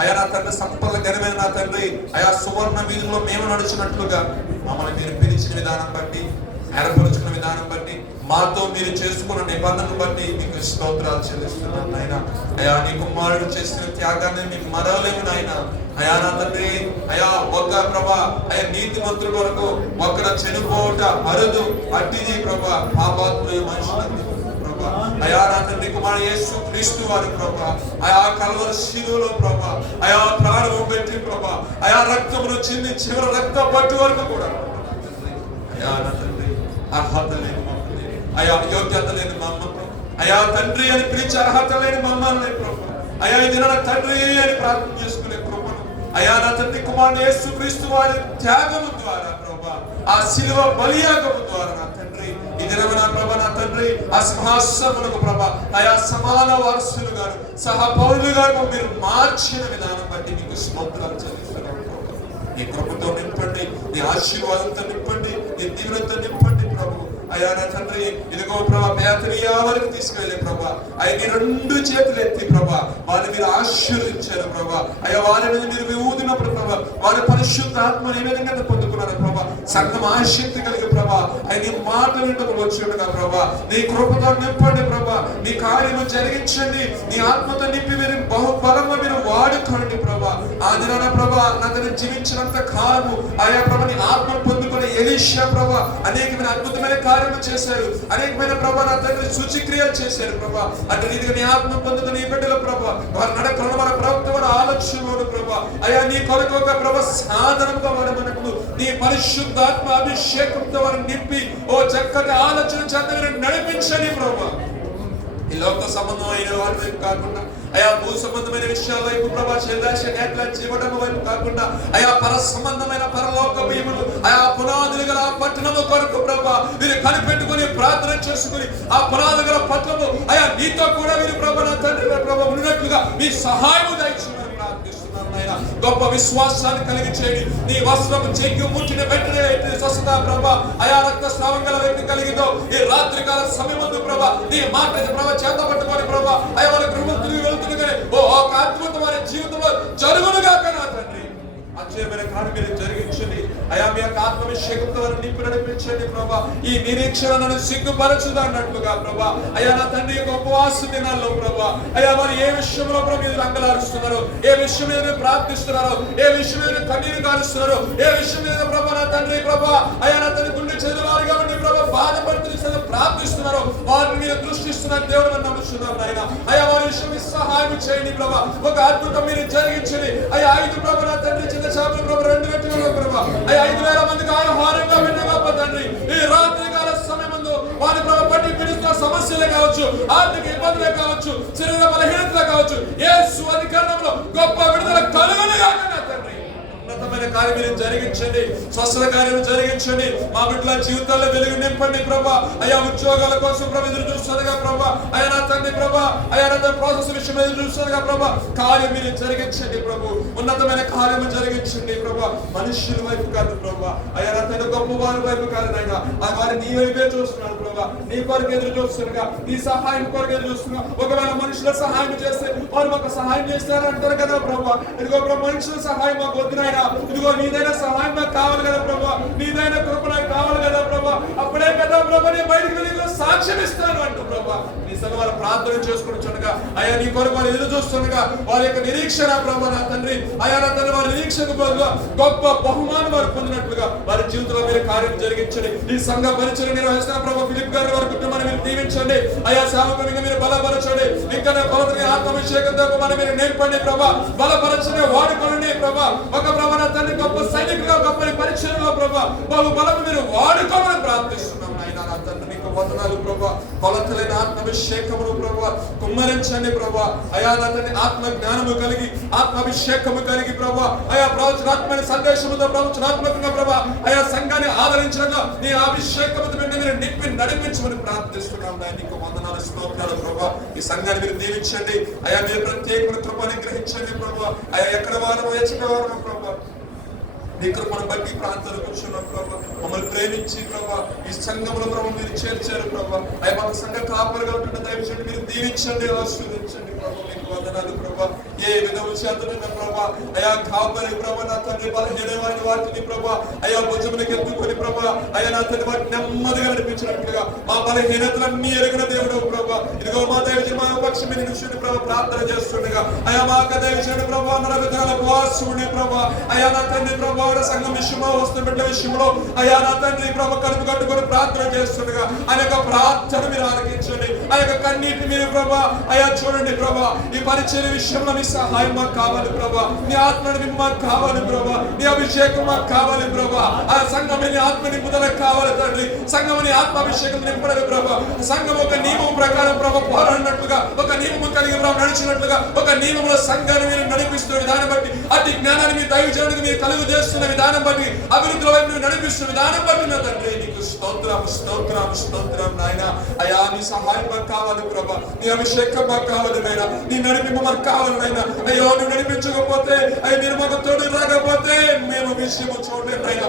అయ్యా నా తండ్రి సంపద గరిమైన నా తండ్రి అయా సువర్ణ వీధిలో మేము నడిచినట్లుగా మమ్మల్ని మీరు పిలిచిన విధానం బట్టి ఏర్పరుచుకున్న విధానం బట్టి మాతో మీరు చేసుకున్న నిబంధనను బట్టి మీకు స్తోత్రాలు చెల్లిస్తున్నాను నాయన. అయా నీ కుమారుడు చేసిన త్యాగాన్ని మేము మరవలేము నాయన. అయా నా తండ్రి అయా ఒక్క ప్రభా అయా నీతి మంత్రుల వరకు ఒక్కడ చనిపోవట అరుదు అట్టిది ప్రభా పాపాత్ముల మనుషులందరూ అయా నా తండ్రి కుమారుడు యేసు క్రీస్తు వారి ప్రభా అయా కల్వరి శిలువలో ప్రభా అయా ప్రాణము పెట్టి ప్రభా అయా రక్తమును చింది చివరి రక్త పట్టు వరకు కూడా అయా నా తండ్రి అర్హత లేని మమ్మల్ని అయా యోగ్యత లేని మమ్మల్ని అయా తండ్రి అని పిలిచి అర్హత లేని మమ్మల్ని ప్రభా అయా ఇది నా తండ్రి అని ప్రార్థన చేసుకునే కృపను అయా నా తండ్రి కుమారుడు యేసు క్రీస్తు వారి త్యాగము ద్వారా ప్రభా ఆ శిలువ బలియాగము ద్వారా నా తండ్రి ఈ దినము నా ప్రభా నా తండ్రి ఆ సింహాసనమునకు ప్రభా అయా సమాన వారసులుగా సహపౌరులుగా మీరు మార్చిన విధానం బట్టి మీకు స్తోత్రాలు చెల్లిస్తున్నాను. నీ కృపతో నింపండి, నీ ఆశీర్వాదంతో నింపండి, నీ దీవెనతో నింపండి ప్రభు. అయా నా తండ్రి ఇదిగో ప్రభా బేతనియా వరకు తీసుకెళ్ళే ప్రభా అయ్యా నీ రెండు చేతులు ఎత్తి ప్రభా వారిని మీరు ఆశీర్వదించారు ప్రభా అయ్యా వారి మీద మీరు ఊదినప్పుడు ప్రభా వారి పరిశుద్ధ ఆత్మని ఏ విధంగా పొందుకున్నారు ప్రభా సంఘం ఆశక్తి కలిగి ప్రభా అయ్యా నీ మాట వింటకు వచ్చి ఉండగా ప్రభా నీ కృపతో నింపండి ప్రభా నీ కార్యము జరిగించండి, నీ ఆత్మతో నింపి మీరు బహుబలంగా మీరు వాడుకోండి ప్రభా. ఆ దినాన ప్రభా నన్ను జీవించినంత కాలము ఆయా ప్రభా నీ ఆత్మ పొందుకునే ఎలీషా ప్రభా అనేకమైన అద్భుతమైన కార్యము చేశారు, అనేకమైన ప్రభా నా తండ్రి సూచక్రియలు చేశారు ప్రభా. అంటే రీతిగా నీ ఆత్మ పొందుకుని నీ బిడ్డల ప్రభా వారి నడకలను వారి ప్రవక్త వారి ఆలోచనలు ప్రభా అయా నీ కొరకు ఒక ప్రభా సాధనంగా వాడమన్నప్పుడు నీ పరిశుద్ధాత్మ అభిషేకంతో వారిని నింపి ఓ చక్కటి ఆలోచన చేత నడిపించండి ప్రభా. ఈ లోక సంబంధమైన వారి వైపు కాకుండా అయా భూ సంబంధమైన విషయాల వైపు ప్రభా జీవడం వైపు కాకుండా అయా పర సంబంధమైన పరలోక భీములు అయా పునాదులు గల పట్టణము కొరకు ప్రభా మీరు కనిపెట్టుకుని ప్రార్థన చేసుకుని ఆ పునాదులు గల పట్టణము అయా నీతో కూడా మీరు ప్రభా నా తండ్రి ప్రభా ఉన్నట్లుగా మీ సహాయము దయచేయమని ప్రార్థిస్తున్నాను నాయనా. గొప్ప విశ్వాసాన్ని కలిగి చేయండి. నీ వస్త్రము చెయ్యి ముట్టిన వెంటనే స్వస్థత ప్రభా అయా రక్త స్రావం గల వ్యక్తి కలిగిందో ఈ రాత్రి కాల సమయమందు ప్రభా నీ మాట ప్రభా చేత పట్టుకొని ప్రభా అయా వాళ్ళ గృహం తిరిగి వెళ్తుండగానే ఓ ఒక అద్భుతం వారి జీవితంలో జరుగునుగాక నా తండ్రి. ఆశ్చర్యమైన కార్యం మీరు జరిగించండి అయా మీ యొక్క ఆత్మాభిషేకంతో వారిని నింపి నడిపించండి ప్రభా. ఈ నిరీక్షణను సిగ్గుపరచుదా అన్నట్లుగా ప్రభా అయా నా తండ్రి యొక్క ఉపవాస దినాల్లో ప్రభా అయా వారు ఏ విషయంలో ప్రభు మీరు అంగలారుస్తున్నారో, ఏ విషయం మీద ప్రార్థిస్తున్నారో, ఏ విషయం మీద కన్నీరు కారుస్తున్నారో, ఏ విషయం మీద ప్రభా నా తండ్రి ప్రభా అయా నా తండ్రి గుండె చెందినవారు కాబట్టి ప్రభా బాధపడుతున్న ప్రార్థిస్తున్నారో వారిని మీరు దృష్టిస్తున్నారు దేవుడు నమ్ముతున్నారు నాయన. అయా వారి విషయం సహాయం చేయండి ప్రభా. ఒక అద్భుతం మీరు జరిగించండి అయా. 5 ప్రభా నా తండ్రి చిన్న చేపలు ప్రభా 2 గంటల ప్రభా అయా 5,000 మందికి ఆహారంగా పెట్టగా తండ్రి ఈ రాత్రి కాల సమయమందు వారి ప్రభా పట్టి పిలుస్తున్న సమస్యలే కావచ్చు, ఆర్థిక ఇబ్బందులే కావచ్చు, శరీర బలహీనతలే కావచ్చు, యేసు అధికారంలో గొప్ప విడుదల కలుగునుగాక నా తండ్రి. ఉన్నతమైన కార్యం మీరు జరిగించండి, స్వస్థత కార్యం జరిగించండి. మా బిడ్డల జీవితాల్లో వెలుగు నింపండి ప్రభా. అయా ఉద్యోగాల కోసం ప్రభు ఎదురు చూస్తుందిగా ప్రభా అయా నా తండ్రి ప్రభా అయా నా ప్రాసెస్ విషయం ఎదురు చూస్తుందిగా ప్రభా కార్యం మీరు జరిగించండి ప్రభు. ఉన్నతమైన కార్యము జరిగించండి ప్రభా. మనుషుల వైపు కాదు ప్రభా అయా నా తండ్రి గొప్ప వారి వైపు కాదు నాయన. ఆ వారి నీ వైపే చూస్తున్నాడు ప్రభా. నీ కొరకు ఎదురు చూస్తుండగా, నీ సహాయం కొరకు ఎదురు చూస్తున్నా. ఒకవేళ మనుషుల సహాయం చేస్తే వారు మాకు సహాయం చేస్తారంటారు కదా ప్రభా. ఇదిగో ప్రభు మనుషుల సహాయం మాకు వద్దు నాయన. ఇదిగో నీదైనా సహాయం నాకు కావాలి కదా ప్రభా, నీదైనా కృప నాకు కావాలి కదా ప్రభా. అప్పుడే కదా ప్రభా నేను బయటికి వెళ్ళి సాక్ష్యం ఇస్తాను అంటూ ప్రభా నీ సంగ వారు ప్రార్థన చేసుకుని చూడగా అయా నీ కొరకు వారు ఎదురు చూస్తుండగా వారి యొక్క నిరీక్షణ ప్రభా నా తండ్రి అయా నా తండ్రి వారి నిరీక్షకు బదులుగా గొప్ప బహుమానం వారు పొందినట్లుగా వారి జీవితంలో మీరు కార్యం జరిగించండి. ఈ సంఘ పరిచయం నిర్వహిస్తున్న ప్రభా ఫిలిప్ గారి వారి కుటుంబాన్ని మీరు దీవించండి అయా. సేవకునిగా మీరు బలపరచండి. ఇంకా కొలతని ఆత్మాభిషేకంతో మనం మీరు నేర్పండి ప్రభా. బలపరచని వాడుకోండి ప్రభా. ఒక ప్రభా నా తండ్రి గొప్ప సైనికులుగా గొప్ప పరిచయంలో ప్రభా బహుబలం మీరు వాడుకోమని ప్రార్థిస్తున్నాం నాయన. నా తండ్రి నీకు వందనాలు ప్రభా. కొలతలైన ఆత్మాభిషేకమును ప్రభా కుమ్మరించండి ప్రభా. అయా నా తండ్రి ఆత్మ జ్ఞానము కలిగి ఆత్మాభిషేకము కలిగి ప్రభా అయా ప్రవచనాత్మైన సందేశముతో ప్రవచనాత్మకంగా ప్రభా అయా సంఘాన్ని ఆదరించడంగా నీ అభిషేకముతో మీరు నింపి నడిపించమని ప్రార్థిస్తున్నాం నాయన. నీకు వందనాలు స్తోత్రాలు ప్రభా. ఈ సంఘాన్ని మీరు దీవించండి అయా. మీరు ప్రత్యేకమైన కృపను గ్రహించండి ప్రభా. అయా ఎక్కడ వారము ఎచ్చట వారము ప్రభా నీ కృపను బట్టి ప్రాంతాలు కూర్చున్నాం ప్రభా. మమ్మల్ని ప్రేమించి ప్రభా ఈ సంఘంలో ప్రభావ మీరు చేర్చారు ప్రభా. అయ్యా మాకు సంఘ కాపలుగా ఉంటున్న దయచేయండి. మీరు దీవించండి ఆశీర్వదించండి ప్రభా. మీకు వందనాలు ప్రభా. ఏ విధము చేతనైనా ప్రభా అయా కాపలి ప్రభా నా తండ్రి బలహీనమైన వాటిని ప్రభా అయా భుజమునికి ఎత్తుకొని ప్రభా అయా నా తండ్రి వాటిని నెమ్మదిగా నడిపించినట్లుగా మా బలహీనతలన్నీ ఎరిగిన దేవుడు ప్రభా. ఇదిగో మా దైవజన మా పక్షమైన నిమిషం ప్రభా ప్రార్థన చేస్తుండగా అయా మా దైవజనుడు ప్రభా 40 దినాల ఉపవాసముని ప్రభా అయా నా తండ్రి ప్రభా సంఘం విషయంలో వస్తున్న బిడ్డ విషయంలో అయా నా తండ్రి ప్రభా కలుపు కట్టుకొని ప్రార్థన చేస్తుండగా ఆయన యొక్క ప్రార్థన మీరు ఆలకించండి. ఆ యొక్క కన్నీటిని మీరు ప్రభా అయా చూడండి ప్రభా. ఈ పరిచర్య విషయంలో మీ సహాయం మాకు కావాలి ప్రభా. నీ ఆత్మని మాకు కావాలి ప్రభా. నీ అభిషేకం మాకు కావాలి ప్రభా. ఆ సంఘం నీ ఆత్మ నింపుదల కావాలి తండ్రి. సంఘం నీ ఆత్మాభిషేకం నింపడదు ప్రభా. సంఘం ఒక నియమం ప్రకారం ప్రభా పోరాడినట్లుగా ఒక నియమం కలిగి ప్రభా నడిచినట్లుగా ఒక నియమంలో సంఘాన్ని మీరు నడిపిస్తున్న విధానం బట్టి అతి జ్ఞానాన్ని మీ దైవజనుడికి మీరు కలుగు చేస్తున్న విధానం బట్టి అభివృద్ధిలో మీరు నడిపిస్తున్న విధానం బట్టి నా తండ్రి నీకు స్తోత్రం స్తోత్రం స్తోత్రం నాయన. అయా నీ సహాయం మాకు కావాలి ప్రభా. నీ అభిషేకం మాకు కావాలి నాయన. నీ నడిపింపు మాకు కావాలి నాయన. అయ్యో నువ్వు నడిపించకపోతే అయ్యి మీరు మాకు తోడు రాకపోతే మేము విషయము చూడలేము నాయన.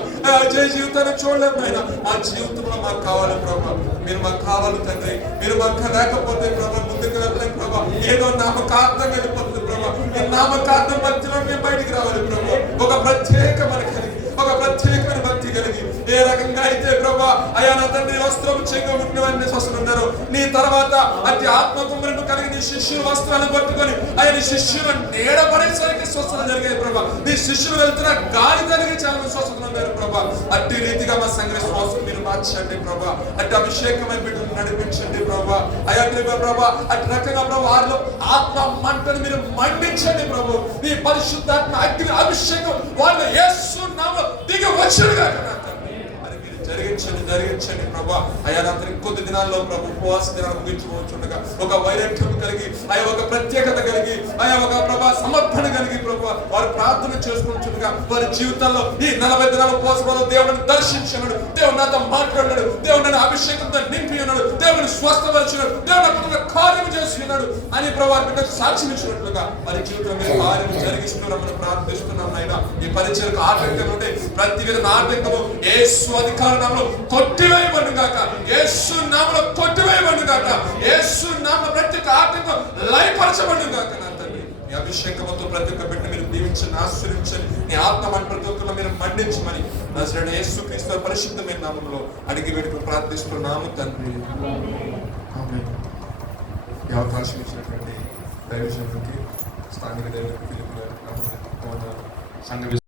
జయ జీవితాన్ని చూడలేము నాయన. మా జీవితంలో మాకు కావాలి ప్రభా. మీరు మాకు కావాలి తండ్రి. మీరు మాకు లేకపోతే ప్రభా ముందుకు వెళ్ళలేం ప్రభా. ఏదో నామకార్థం వెళ్ళిపోతుంది ప్రభా. ఈ నామకార్థం భక్తిలో మేము బయటికి రావాలి ప్రభా. ఒక ప్రత్యేకమైన కలిగి ఒక ప్రత్యేకమైన భక్తి కలిగి ఏ రకంగా అయితే ప్రభా అయా నా తండ్రి వస్త్రం చెంగుంటున్నవన్నీ స్వస్థున్నారు. నీ తర్వాత అతి ఆత్మకుమరింపు కలిగి నీ శిష్యుల వస్త్రాన్ని పట్టుకొని ఆయన నీ శిష్యుల నీడపడేసరికి స్వస్థత జరిగాయి ప్రభా. నీ శిష్యులు వెళ్తున్న గాలి జరిగి చాలా స్వస్థత ఉన్నారు ప్రభా. అట్టి రీతిగా మా సంఘ శ్వాసం మీరు మార్చండి ప్రభా. అట్టి అభిషేకమైన బిడ్డను నడిపించండి ప్రభా. అయా ప్రభా అట్టి రకంగా ప్రభా వారిలో ఆత్మ మంటను మీరు మండించండి ప్రభు. నీ పరిశుద్ధాత్మ అగ్ని అభిషేకం వాళ్ళ యేసు నామములో దిగి వచ్చునుగా అని మీరు జరిగించండి ప్రభా. అయా రాత్రి కొద్ది దినాల్లో ప్రభు ఉపవాస దినాలు ముగించుకోవచ్చుండగా ఒక వైరాగ్యం కలిగి అయా ఒక ప్రత్యేకత కలిగి అయా ఒక ప్రభా సమర్పణ కలిగి ప్రభు వారు ప్రార్థన చేసుకుంటుండగా వారి జీవితాల్లో ఈ 40 దినాల ఉపవాసంలో దేవుడిని దర్శించినాడు. దేవుడు నాతో మాట్లాడినాడు. దేవుడు నన్ను అభిషేకంతో నింపి ఉన్నాడు. దేవుడిని స్వస్థపరిచినాడు. దేవుడు కార్యం చేస్తున్నాడు అని ప్రభు బిడ్డకు సాక్ష్యం ఇచ్చినట్లుగా వారి జీవితంలో మీరు కార్యం జరిగిస్తున్నామని ప్రార్థిస్తున్నాం నాయన. ఈ పరిచయకు ఆటంకం ఉంటే ప్రతి విధమైన ఆటంకము యేసు అధికారంలో కొట్టివేయబడును గాక. యేసు నామములో కొట్టివేయబడును గాక. యేసు నామములో ప్రతి ఒక్క ఆటంకం లయపరచబడును గాక. నా తండ్రి నీ అభిషేకంతో ప్రతి ఒక్క బిడ్డ మీరు దీవించండి ఆశీర్వదించండి. నీ ఆత్మని ప్రతి ఒక్కరిలో మీరు మండించమని నజరేయుడైన యేసుక్రీస్తు పరిశుద్ధమైన నామములో అడిగి వేడుకొని ప్రార్థిస్తున్నాము తండ్రి. ఆమేన్. ఈ అవకాశం ఇచ్చినటువంటి దైవజనుడికి స్థానిక దేవుడికి సంఘ